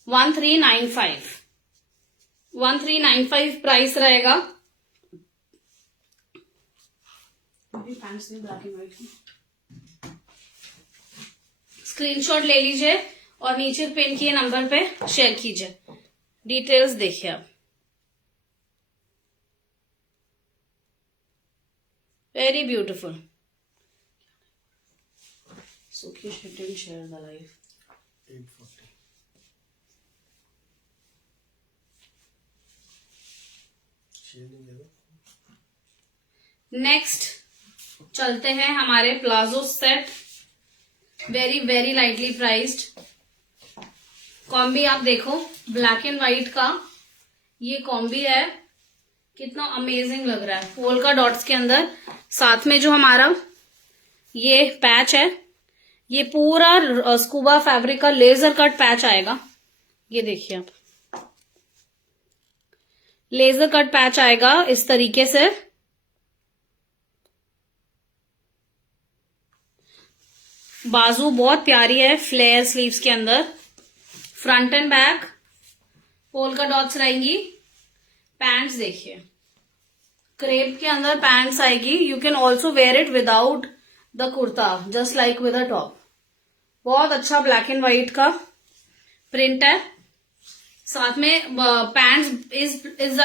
1395। 1395 price रहेगा। पैंट्स में ब्लैक एंड व्हाइट। स्क्रीनशॉट ले लीजिए और नीचे पिन किए नंबर पे शेयर कीजिए। डिटेल्स देखिए आप, वेरी ब्यूटिफुल। सुखी didn't share the life. 840। Share नहीं किया। नेक्स्ट चलते हैं हमारे palazzo set, very lightly priced. Combi आप देखो, ब्लैक एंड व्हाइट का ये कॉम्बी है, कितना अमेजिंग लग रहा है। पोल्का डॉट्स के अंदर, साथ में जो हमारा ये पैच है, ये पूरा स्कूबा फैब्रिक का लेजर कट पैच आएगा। ये देखिए आप, लेजर कट पैच आएगा इस तरीके से। बाजू बहुत प्यारी है, फ्लेयर स्लीव्स के अंदर। Front and back polka dots रहेंगी। पैंट्स देखिए, क्रेप के अंदर पैंट्स आएगी. You can also wear it without the kurta, just like with a top. बहुत अच्छा ब्लैक एंड व्हाइट का प्रिंट है. साथ में pants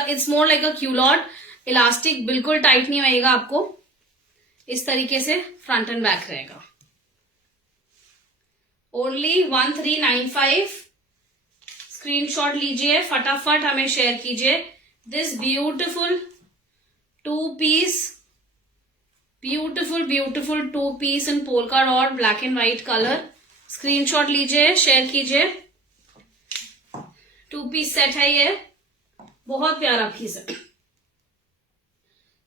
it's more like a culotte. Elastic बिल्कुल टाइट नहीं रहेगा आपको. इस तरीके से फ्रंट एंड बैक रहेगा. ओनली 1395. स्क्रीनशॉट लीजिए, फटाफट हमें शेयर कीजिए. This beautiful to piece in polka dot black and white colour. Screenshot लीजिए, शेयर कीजिए. 2 पीस सेट है ये. बहुत प्यारा पीस है.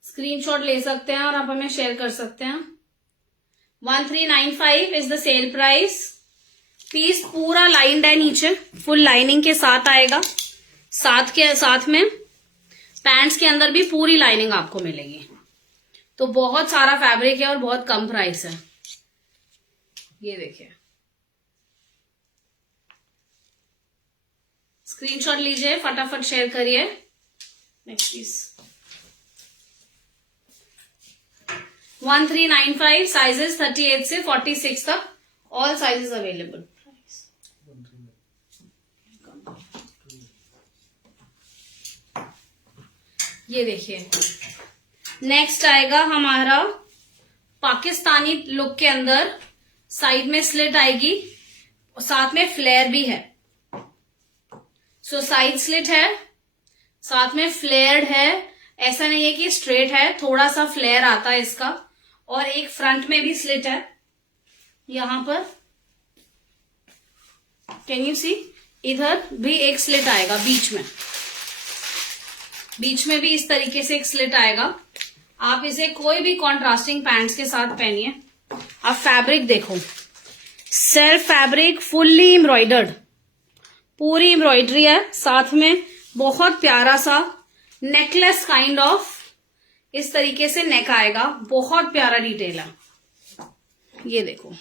स्क्रीनशॉट ले सकते हैं और आप हमें शेयर कर सकते हैं. 1395 is the sale price. Piece पूरा लाइंड है नीचे, फुल लाइनिंग के साथ आएगा. साथ में पैंट्स के अंदर भी पूरी लाइनिंग आपको मिलेगी. तो बहुत सारा फैब्रिक है और बहुत कम प्राइस है. ये देखिए, स्क्रीनशॉट लीजिए, फटाफट शेयर करिए. Next piece 1395. साइजेस 38 से 46 तक, ऑल साइजेस अवेलेबल. ये देखिए, नेक्स्ट आएगा हमारा पाकिस्तानी लुक के अंदर. साइड में स्लिट आएगी और साथ में फ्लेयर भी है. सो साइड स्लिट है, साथ में फ्लेयर्ड है. ऐसा नहीं है कि स्ट्रेट है, थोड़ा सा फ्लेयर आता है इसका. और एक फ्रंट में भी स्लिट है यहां पर. कैन यू सी, इधर भी एक स्लिट आएगा बीच में भी इस तरीके से एक स्लिट आएगा. आप इसे कोई भी कॉन्ट्रास्टिंग पैंट्स के साथ पहनिए. आप फैब्रिक देखो, सेल्फ फैब्रिक, फुल्ली एम्ब्रॉयडर्ड, पूरी एम्ब्रॉयडरी है. साथ में बहुत प्यारा सा नेकलेस काइंड ऑफ इस तरीके से नेक आएगा. बहुत प्यारा डिटेल है. ये देखो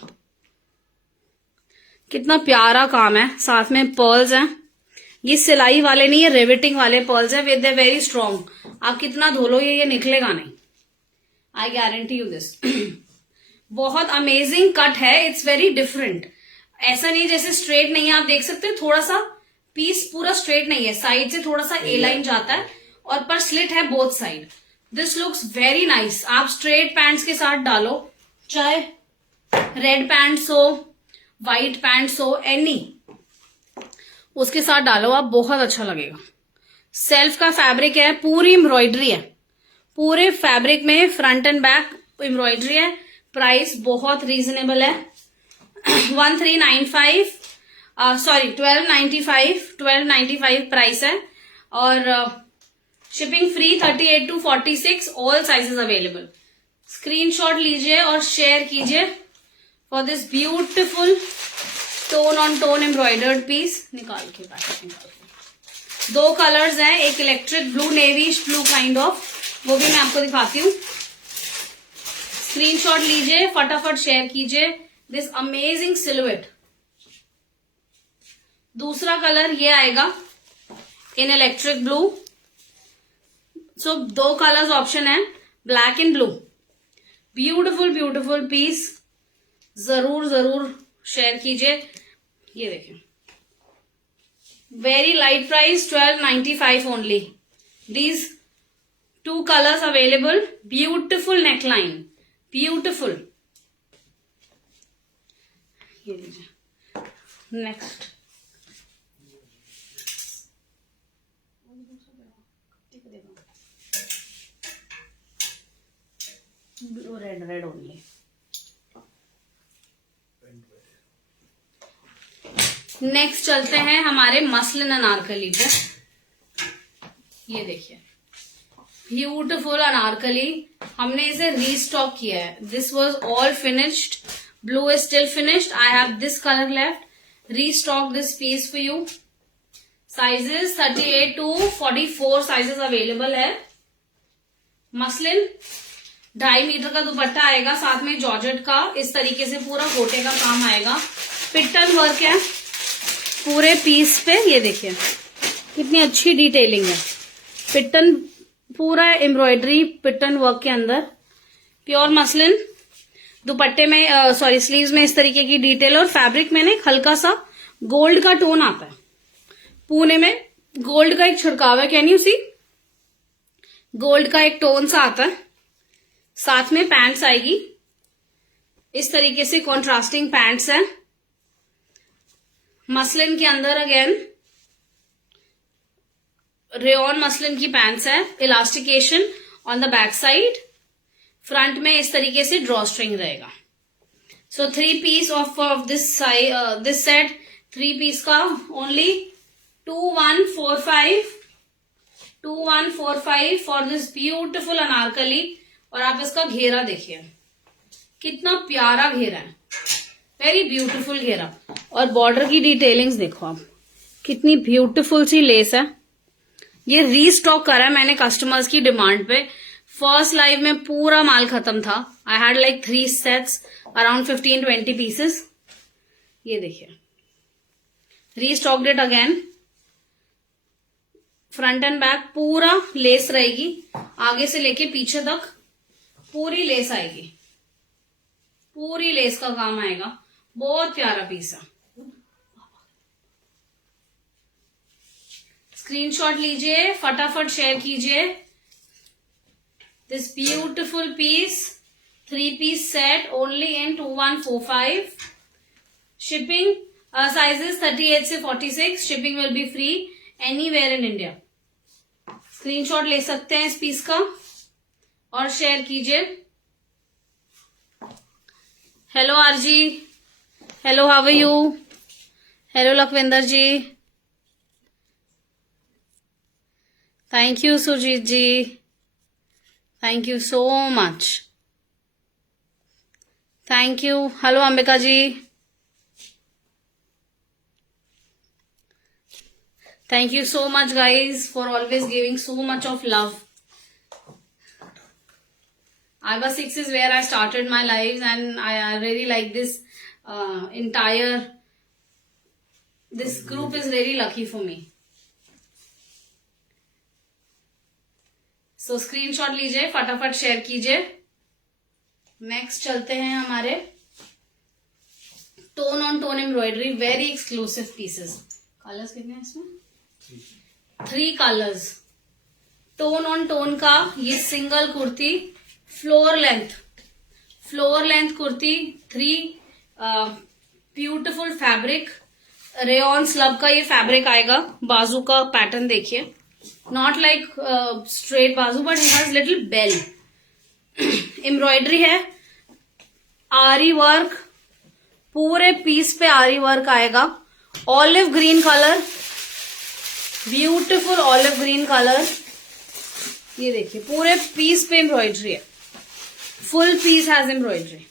कितना प्यारा काम है. साथ में पर्ल्स हैं. ये सिलाई वाले नहीं है, रिवेटिंग वाले पर्ल्स है विद वेरी स्ट्रॉन्ग. आप कितना धो लो ये निकलेगा नहीं. आई गारंटी यू दिस. बहुत अमेजिंग कट है. It's very different. ऐसा नहीं जैसे स्ट्रेट नहीं है, आप देख सकते हो थोड़ा सा पीस पूरा स्ट्रेट नहीं है, साइड से थोड़ा सा ए लाइन जाता है और पर स्लिट है both side. This looks very nice. आप स्ट्रेट पैंट्स के साथ डालो, चाहे रेड पैंट्स हो, व्हाइट पैंट्स हो, एनी उसके साथ डालो आप, बहुत अच्छा लगेगा. सेल्फ का फैब्रिक है, पूरी एम्ब्रॉयडरी है. पूरे फैब्रिक में फ्रंट एंड बैक एम्ब्रॉयडरी है. प्राइस बहुत रीजनेबल है. 1395 सॉरी 1295 प्राइस है. और shipping free 38 to 46, all sizes available. Screenshot लीजिए और शेयर कीजिए for this beautiful tone on tone embroidered piece. निकाल के पैकेट निकाल के. 2 कलर्स हैं, एक electric blue, navyish blue kind of, वो भी मैं आपको दिखाती हूँ. स्क्रीनशॉट लीजिए, फटाफट शेयर कीजिए. This amazing silhouette. दूसरा कलर ये आएगा in electric blue. So 2 colours option है, black and blue. Beautiful piece. जरूर शेयर कीजिए. ये देखिए, very light price 1295 only. These 2 colours available. Beautiful neckline, beautiful. ये लीजिए. Next blue, red only. Next चलते हैं हमारे मसलिन अनारकली पे. ये देखिए, ब्यूटिफुल अनारकली. हमने इसे रीस्टॉक किया है. This was all finished. Blue is still finished. I have this colour left. Restock this piece for you. Sizes 38 to 44 sizes available है. मसलिन 2.5 मीटर का दुपट्टा आएगा. साथ में जॉर्जेट का इस तरीके से पूरा गोटे का काम आएगा. पिट्टन वर्क है पूरे पीस पे. ये देखिए कितनी अच्छी डिटेलिंग है. पिट्टन पूरा एम्ब्रॉयडरी पिटन वर्क के अंदर, प्योर मसलिन। दुपट्टे में सॉरी स्लीव्स में इस तरीके की डिटेल और फैब्रिक में ना एक हल्का सा गोल्ड का टोन आता है। पूने में गोल्ड का एक छिड़काव है, कैन यू सी, गोल्ड का एक टोन सा आता है। साथ में पैंट्स आएगी इस तरीके से, कॉन्ट्रास्टिंग पैंट्स है मसलिन के अंदर। अगेन रेयॉन मसलिन की पैंट्स है, elastication on the back side. Front में इस तरीके से ड्रॉ स्ट्रिंग रहेगा। So 3 piece of this set, 3 piece का only 2145 for this beautiful Anarkali. और आप इसका घेरा देखिए, कितना प्यारा घेरा है, वेरी ब्यूटीफुल घेरा। और बॉर्डर की डिटेलिंग्स देखो आप, कितनी ब्यूटीफुल सी लेस है। ये रीस्टॉक करा है मैंने कस्टमर्स की डिमांड पे। फर्स्ट लाइव में पूरा माल खत्म था। I had like 3 sets, around 15-20 pieces. ये देखिए, restocked it again. Front and back पूरा लेस रहेगी, आगे से लेके पीछे तक पूरी लेस आएगी, पूरी लेस का काम आएगा। बहुत प्यारा पीस है। स्क्रीनशॉट लीजिए, फटाफट शेयर कीजिए। This beautiful piece, 3 piece set only in 2145। Shipping sizes 38 से 46। Shipping will be free anywhere in India. Screenshot ले सकते हैं इस पीस का और शेयर कीजिए। हेलो आरजी, hello how are you, hello Lakhwinder ji, thank you Sujit ji, thank you so much, thank you. Hello Ambika ji, thank you so much guys for always giving so much of love. Iva 6 is where I started my lives, and I really like this this group is really lucky for me. So screenshot लीजिए, फटाफट share कीजिए। Next चलते हैं हमारे tone on tone embroidery, very exclusive pieces. Colours कितने हैं इसमें? 3 colours. Tone on tone का ये single kurti, floor length kurti, 3 beautiful fabric, rayon slub का ये फैब्रिक आएगा। बाजू का पैटर्न देखिए, नॉट लाइक स्ट्रेट बाजू but it has little bell. Embroidery है, आरी वर्क, पूरे पीस पे आरी वर्क आएगा। Olive green colour, beautiful olive green colour. ये देखिए, पूरे पीस पे एम्ब्रॉयडरी है, फुल पीस हैज एम्ब्रॉयडरी।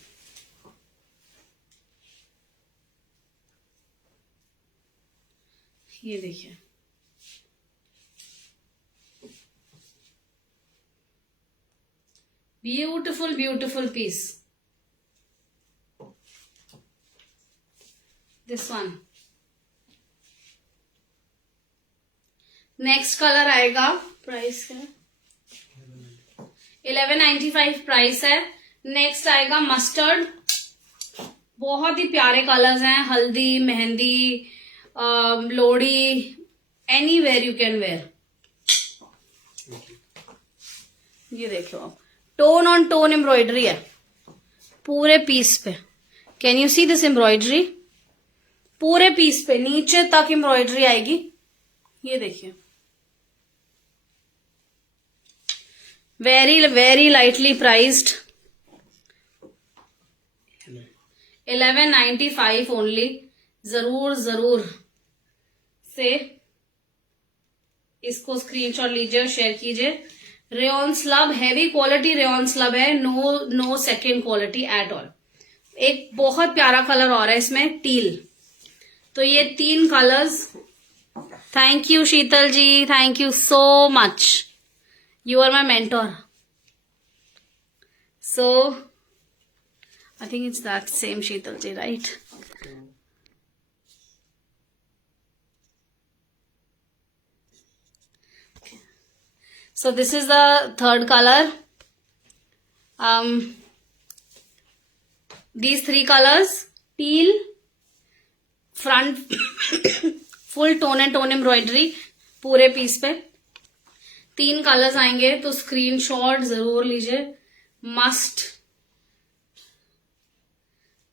ये देखिए, beautiful piece. This one. Next colour आएगा, प्राइस क्या है? 1195 प्राइस है। नेक्स्ट आएगा मस्टर्ड, बहुत ही प्यारे कलर्स हैं। Haldi, mehndi, Lohri, anywhere you can wear. ये देखो आप, टोन ऑन टोन एम्ब्रॉयडरी है पूरे पीस पे। Can you see this embroidery? पूरे पीस पे नीचे तक एम्ब्रॉयडरी आएगी। ये देखिए, वेरी लाइटली प्राइस्ड, 1195 ओनली। जरूर से इसको स्क्रीनशॉट लीजिए और शेयर कीजिए। Rayon slub, heavy quality rayon slub है, no second quality at all. एक बहुत प्यारा कलर और है इसमें, टील। तो ये 3 colours. Thank you Sheetal ji, thank you so much, you are my mentor. So I think it's that same Sheetal ji, right? So this is the third color. These three colors, teal, front full tone and tone embroidery पूरे पीस पे. 3 colours आएंगे तो screenshot जरूर लीजिए.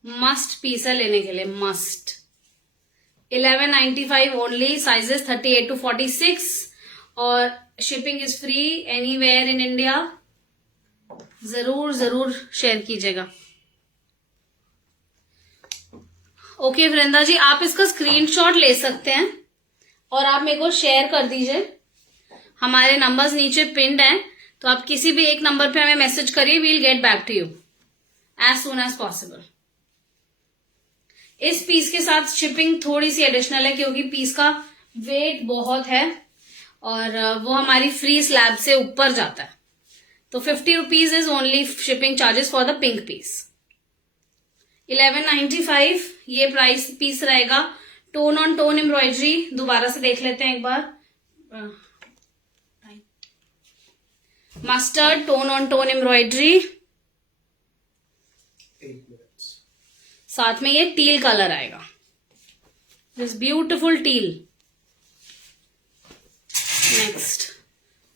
Must piece है लेने के लिए, मस्ट. 1195 ओनली. साइजेस 38 to 46 और shipping is free anywhere in India. जरूर जरूर शेयर कीजिएगा. ओके वृंदा जी, आप इसका स्क्रीनशॉट ले सकते हैं और आप मेरे को शेयर कर दीजिए. हमारे नंबर्स नीचे पिन्ड हैं, तो आप किसी भी एक नंबर पे हमें मैसेज करिए. We'll get back to you as soon as possible. इस पीस के साथ शिपिंग थोड़ी सी एडिशनल है क्योंकि पीस का वेट बहुत है और वो हमारी फ्री स्लैब से ऊपर जाता है. तो 50 rupees is only shipping charges for the pink piece. 1195 ये प्राइस पीस रहेगा. टोन ऑन टोन एम्ब्रॉयडरी दोबारा से देख लेते हैं एक बार. Mustard tone on tone embroidery, 8 minutes. साथ में ये टील कलर आएगा. This beautiful teal. नेक्स्ट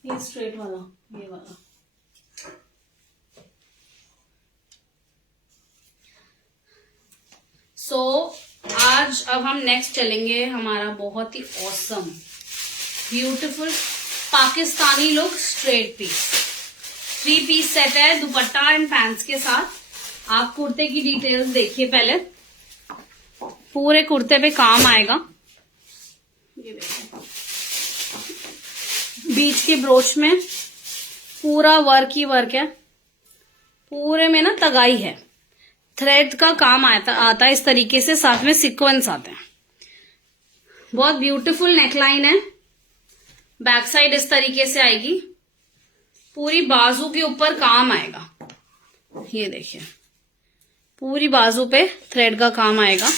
ये स्ट्रेट वाला, ये वाला. सो आज अब हम नेक्स्ट चलेंगे हमारा बहुत ही awesome beautiful Pakistani look straight piece. 3 piece set है दुपट्टा एंड पैंट्स के साथ. आप कुर्ते की डिटेल्स देखिए पहले. पूरे कुर्ते पे काम आएगा. ये देखिए बीच के ब्रोच में पूरा वर्क ही वर्क है. पूरे में ना तगाई है. थ्रेड का काम आता है इस तरीके से. साथ में सीक्वेंस आते हैं. बहुत ब्यूटीफुल नेकलाइन है. बैक साइड इस तरीके से आएगी. पूरी बाजू के ऊपर काम आएगा. ये देखिए पूरी बाजू पे थ्रेड का काम आएगा.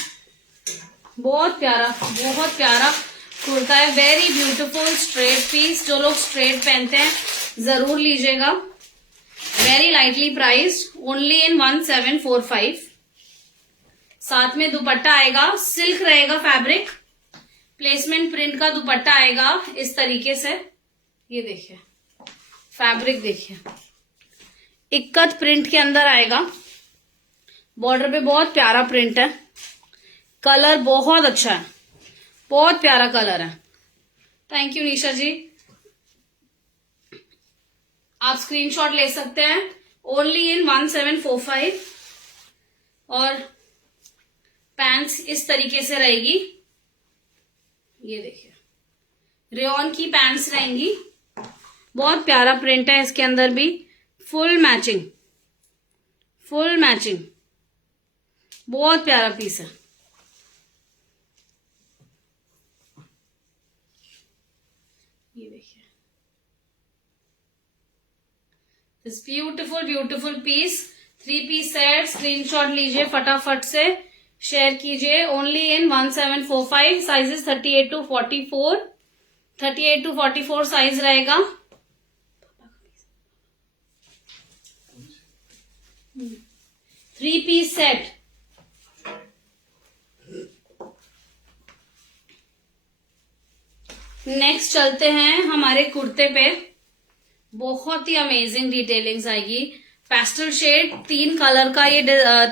बहुत प्यारा कुर्ता है. Very beautiful straight piece. जो लोग स्ट्रेट पहनते हैं जरूर लीजिएगा. Very lightly priced, only in 1745. साथ में दुपट्टा आएगा. सिल्क रहेगा फैब्रिक. प्लेसमेंट प्रिंट का दुपट्टा आएगा इस तरीके से. ये देखिए फैब्रिक देखिए, इक्कत प्रिंट के अंदर आएगा. बॉर्डर पे बहुत प्यारा प्रिंट है. कलर बहुत अच्छा है, बहुत प्यारा कलर है. थैंक यू निशा जी. आप स्क्रीनशॉट ले सकते हैं. Only in 1745. और पैंट्स इस तरीके से रहेगी. ये देखिए रेयॉन की पैंट्स रहेंगी. बहुत प्यारा प्रिंट है इसके अंदर भी. फुल मैचिंग बहुत प्यारा पीस है. ये देखिए this beautiful piece. 3 piece set. Screenshot लीजिए फटाफट से, शेयर कीजिए. Only in 1745. Sizes 38 to 44. 38 to 44 size रहेगा. 3 पीस सेट. नेक्स्ट चलते हैं हमारे कुर्ते पे. बहुत ही अमेजिंग डिटेलिंग्स आएगी. पेस्टल शेड 3 कलर का, ये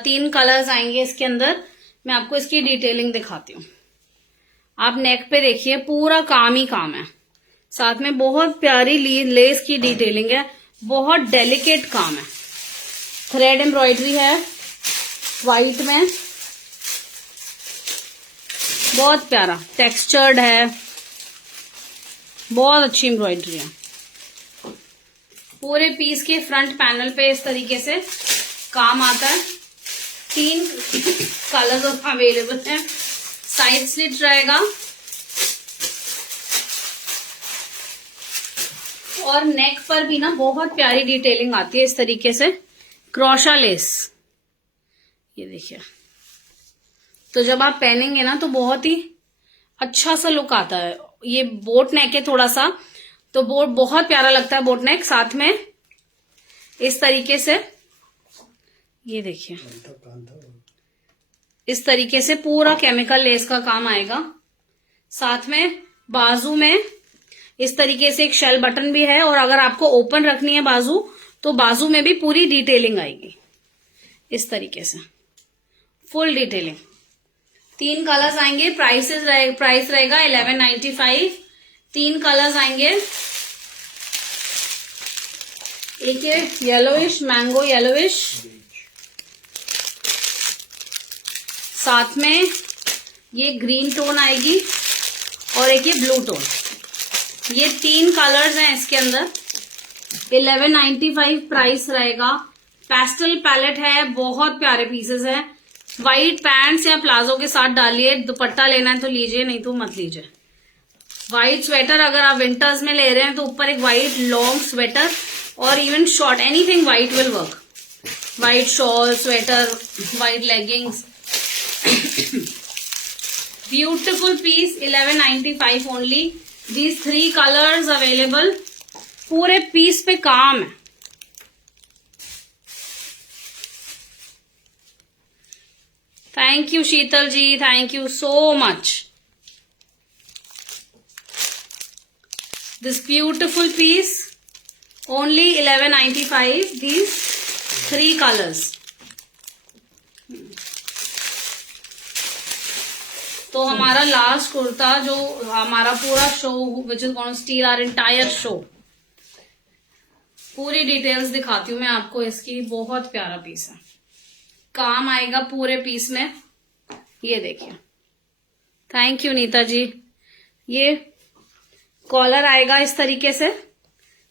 3 कलर्स आएंगे इसके अंदर. मैं आपको इसकी डिटेलिंग दिखाती हूँ. आप नेक पे देखिए पूरा काम ही काम है. साथ में बहुत प्यारी लेस की डिटेलिंग है. बहुत डेलिकेट काम है. थ्रेड एम्ब्रॉयडरी है व्हाइट में. बहुत प्यारा टेक्सचर्ड है. बहुत अच्छी एम्ब्रॉयडरी है. पूरे पीस के फ्रंट पैनल पे इस तरीके से काम आता है. 3 कलर्स अवेलेबल हैं. साइड स्लिट रहेगा और नेक पर भी ना बहुत प्यारी डिटेलिंग आती है इस तरीके से. Crochet less. ये देखिए. तो जब आप पहनेंगे ना तो बहुत ही अच्छा सा लुक आता है. ये बोट नेक है थोड़ा सा, तो बोट बहुत प्यारा लगता है बोट नेक। साथ में इस तरीके से ये देखिए, इस तरीके से पूरा केमिकल लेस का काम आएगा। साथ में बाजू में इस तरीके से एक शेल बटन भी है, और अगर आपको ओपन रखनी है बाजू तो बाजू में भी पूरी डिटेलिंग आएगी इस तरीके से, फुल डिटेलिंग। 3 कलर्स आएंगे। प्राइस रहेगा 1195। 3 कलर्स आएंगे। एक ये येलोइश, मैंगो येलोइश, साथ में ये ग्रीन टोन आएगी, और एक ये ब्लू टोन। ये 3 कलर्स हैं इसके अंदर। 1195 प्राइस रहेगा। पेस्टल पैलेट है, बहुत प्यारे पीसेस हैं। व्हाइट पैंट्स या प्लाजो के साथ डालिए। दुपट्टा लेना है तो लीजिए, नहीं तो मत लीजिए। व्हाइट स्वेटर अगर आप विंटर्स में ले रहे हैं तो ऊपर एक व्हाइट लॉन्ग स्वेटर, और even short, anything white will work. White shawl, sweater, white leggings. Beautiful piece, 1195 only. These 3 colors available. पूरे पीस पे काम है। Thank you Sheetal ji, thank you so much. This beautiful piece only 1195। These 3 colors। तो हमारा last kurta, जो हमारा पूरा show which is gonna steal our entire show, पूरी डिटेल्स दिखाती हूँ मैं आपको इसकी। बहुत प्यारा पीस है, काम आएगा पूरे पीस में। ये देखिए, थैंक यू नीता जी। ये कॉलर आएगा इस तरीके से,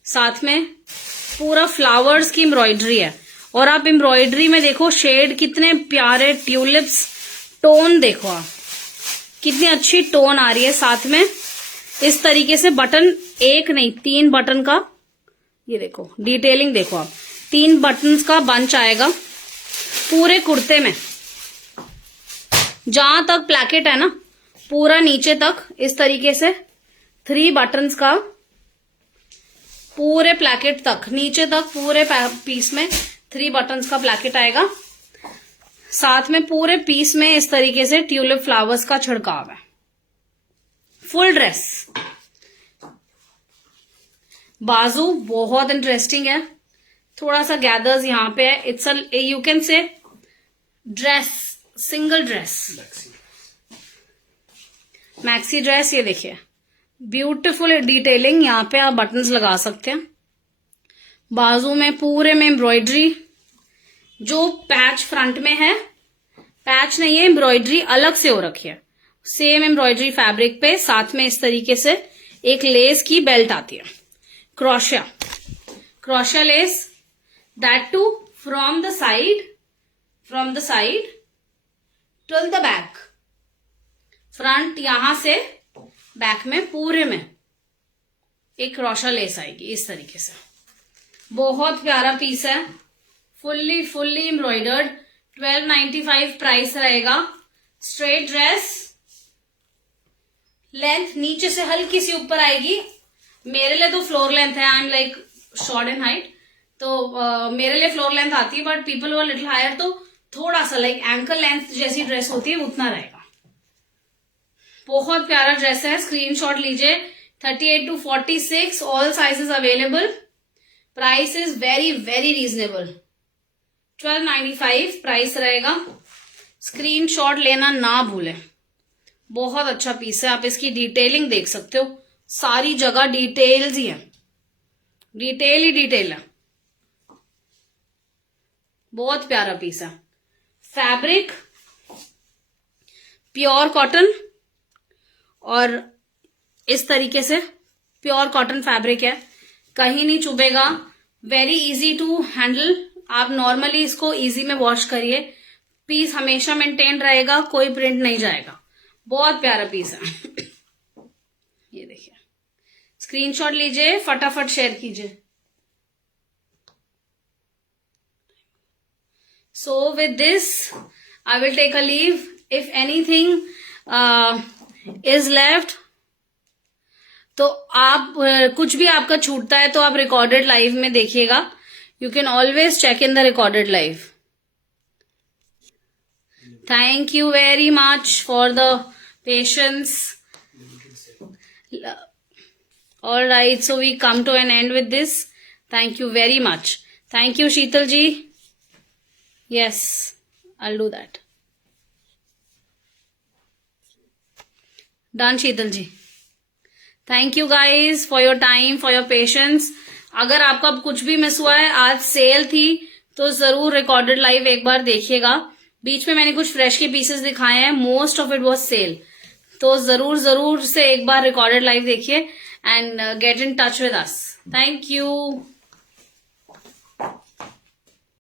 साथ में पूरा फ्लावर्स की एम्ब्रॉयडरी है। और आप एम्ब्रॉयडरी में देखो शेड कितने प्यारे, ट्यूलिप्स टोन देखो आप, कितनी अच्छी टोन आ रही है। साथ में इस तरीके से बटन, एक नहीं 3 बटन का, ये देखो डिटेलिंग देखो आप, 3 बटन्स का बंच आएगा पूरे कुर्ते में। जहां तक प्लैकेट है ना, पूरा नीचे तक इस तरीके से 3 बटन्स का, पूरे प्लैकेट तक, नीचे तक पूरे पीस में 3 बटन्स का प्लैकेट आएगा। साथ में पूरे पीस में इस तरीके से ट्यूलिप फ्लावर्स का छिड़काव है। Full dress. बाजू बहुत इंटरेस्टिंग है, थोड़ा सा गैदर्स यहां पे है। It's you can say dress, single dress, maxi dress. ये देखिए ब्यूटीफुल डिटेलिंग, यहां पे आप बटन्स लगा सकते हैं। बाजू में पूरे में एम्ब्रॉयडरी, जो पैच फ्रंट में है, पैच नहीं है, एम्ब्रॉयडरी अलग से हो रखी है, सेम एम्ब्रॉयडरी फैब्रिक पे। साथ में इस तरीके से एक लेस की बेल्ट आती है, crochet lace, that too from the side till the back. Front यहां से बैक में पूरे में एक क्रोशिया लेस आएगी इस तरीके से। बहुत प्यारा पीस है, फुल्ली एम्ब्रॉयडर्ड। 1295 प्राइस रहेगा। स्ट्रेट ड्रेस, लेंथ नीचे से हल्की सी ऊपर आएगी। मेरे लिए तो फ्लोर लेंथ है, I am like short in height, तो मेरे लिए फ्लोर लेंथ आती है, बट पीपल वो लिटिल हायर तो थोड़ा सा लाइक एंकल लेंथ जैसी ड्रेस होती है उतना रहेगा। बहुत प्यारा ड्रेस है, स्क्रीनशॉट लीजिए। 38 to 46 all sizes available. Price is very reasonable. 1295 price रहेगा। स्क्रीनशॉट लेना ना भूलें। बहुत अच्छा पीस है, आप इसकी डिटेलिंग देख सकते हो, सारी जगह डिटेल्स ही है, डिटेल ही डिटेल है। बहुत प्यारा पीस है। फैब्रिक प्योर कॉटन, और इस तरीके से प्योर कॉटन फैब्रिक है, कहीं नहीं चुभेगा। वेरी इजी टू हैंडल, आप नॉर्मली इसको इजी में वॉश करिए, पीस हमेशा मेंटेन रहेगा, कोई प्रिंट नहीं जाएगा। बहुत प्यारा पीस है। ये देखिए, स्क्रीनशॉट लीजिए, फटाफट शेयर कीजिए। So with this, I will take a leave. If anything is left, तो आप कुछ भी आपका छूटता है तो आप रिकॉर्डेड लाइव में देखिएगा. You can always check in the recorded live. Thank you very much for the patience. All right, so we come to an end with this. Thank you very much. Thank you, Sheetal ji. Yes, I'll do that. Done, Sheetal ji. Thank you guys for your time, for your patience. अगर आपका कुछ भी miss हुआ है, आज cell थी तो जरूर रिकॉर्डेड लाइव एक बार देखिएगा. बीच में मैंने कुछ फ्रेश के पीसेस दिखाए हैं, most of it was sale. तो जरूर से एक बार रिकॉर्डेड लाइव देखिए and get in touch with us. Thank you.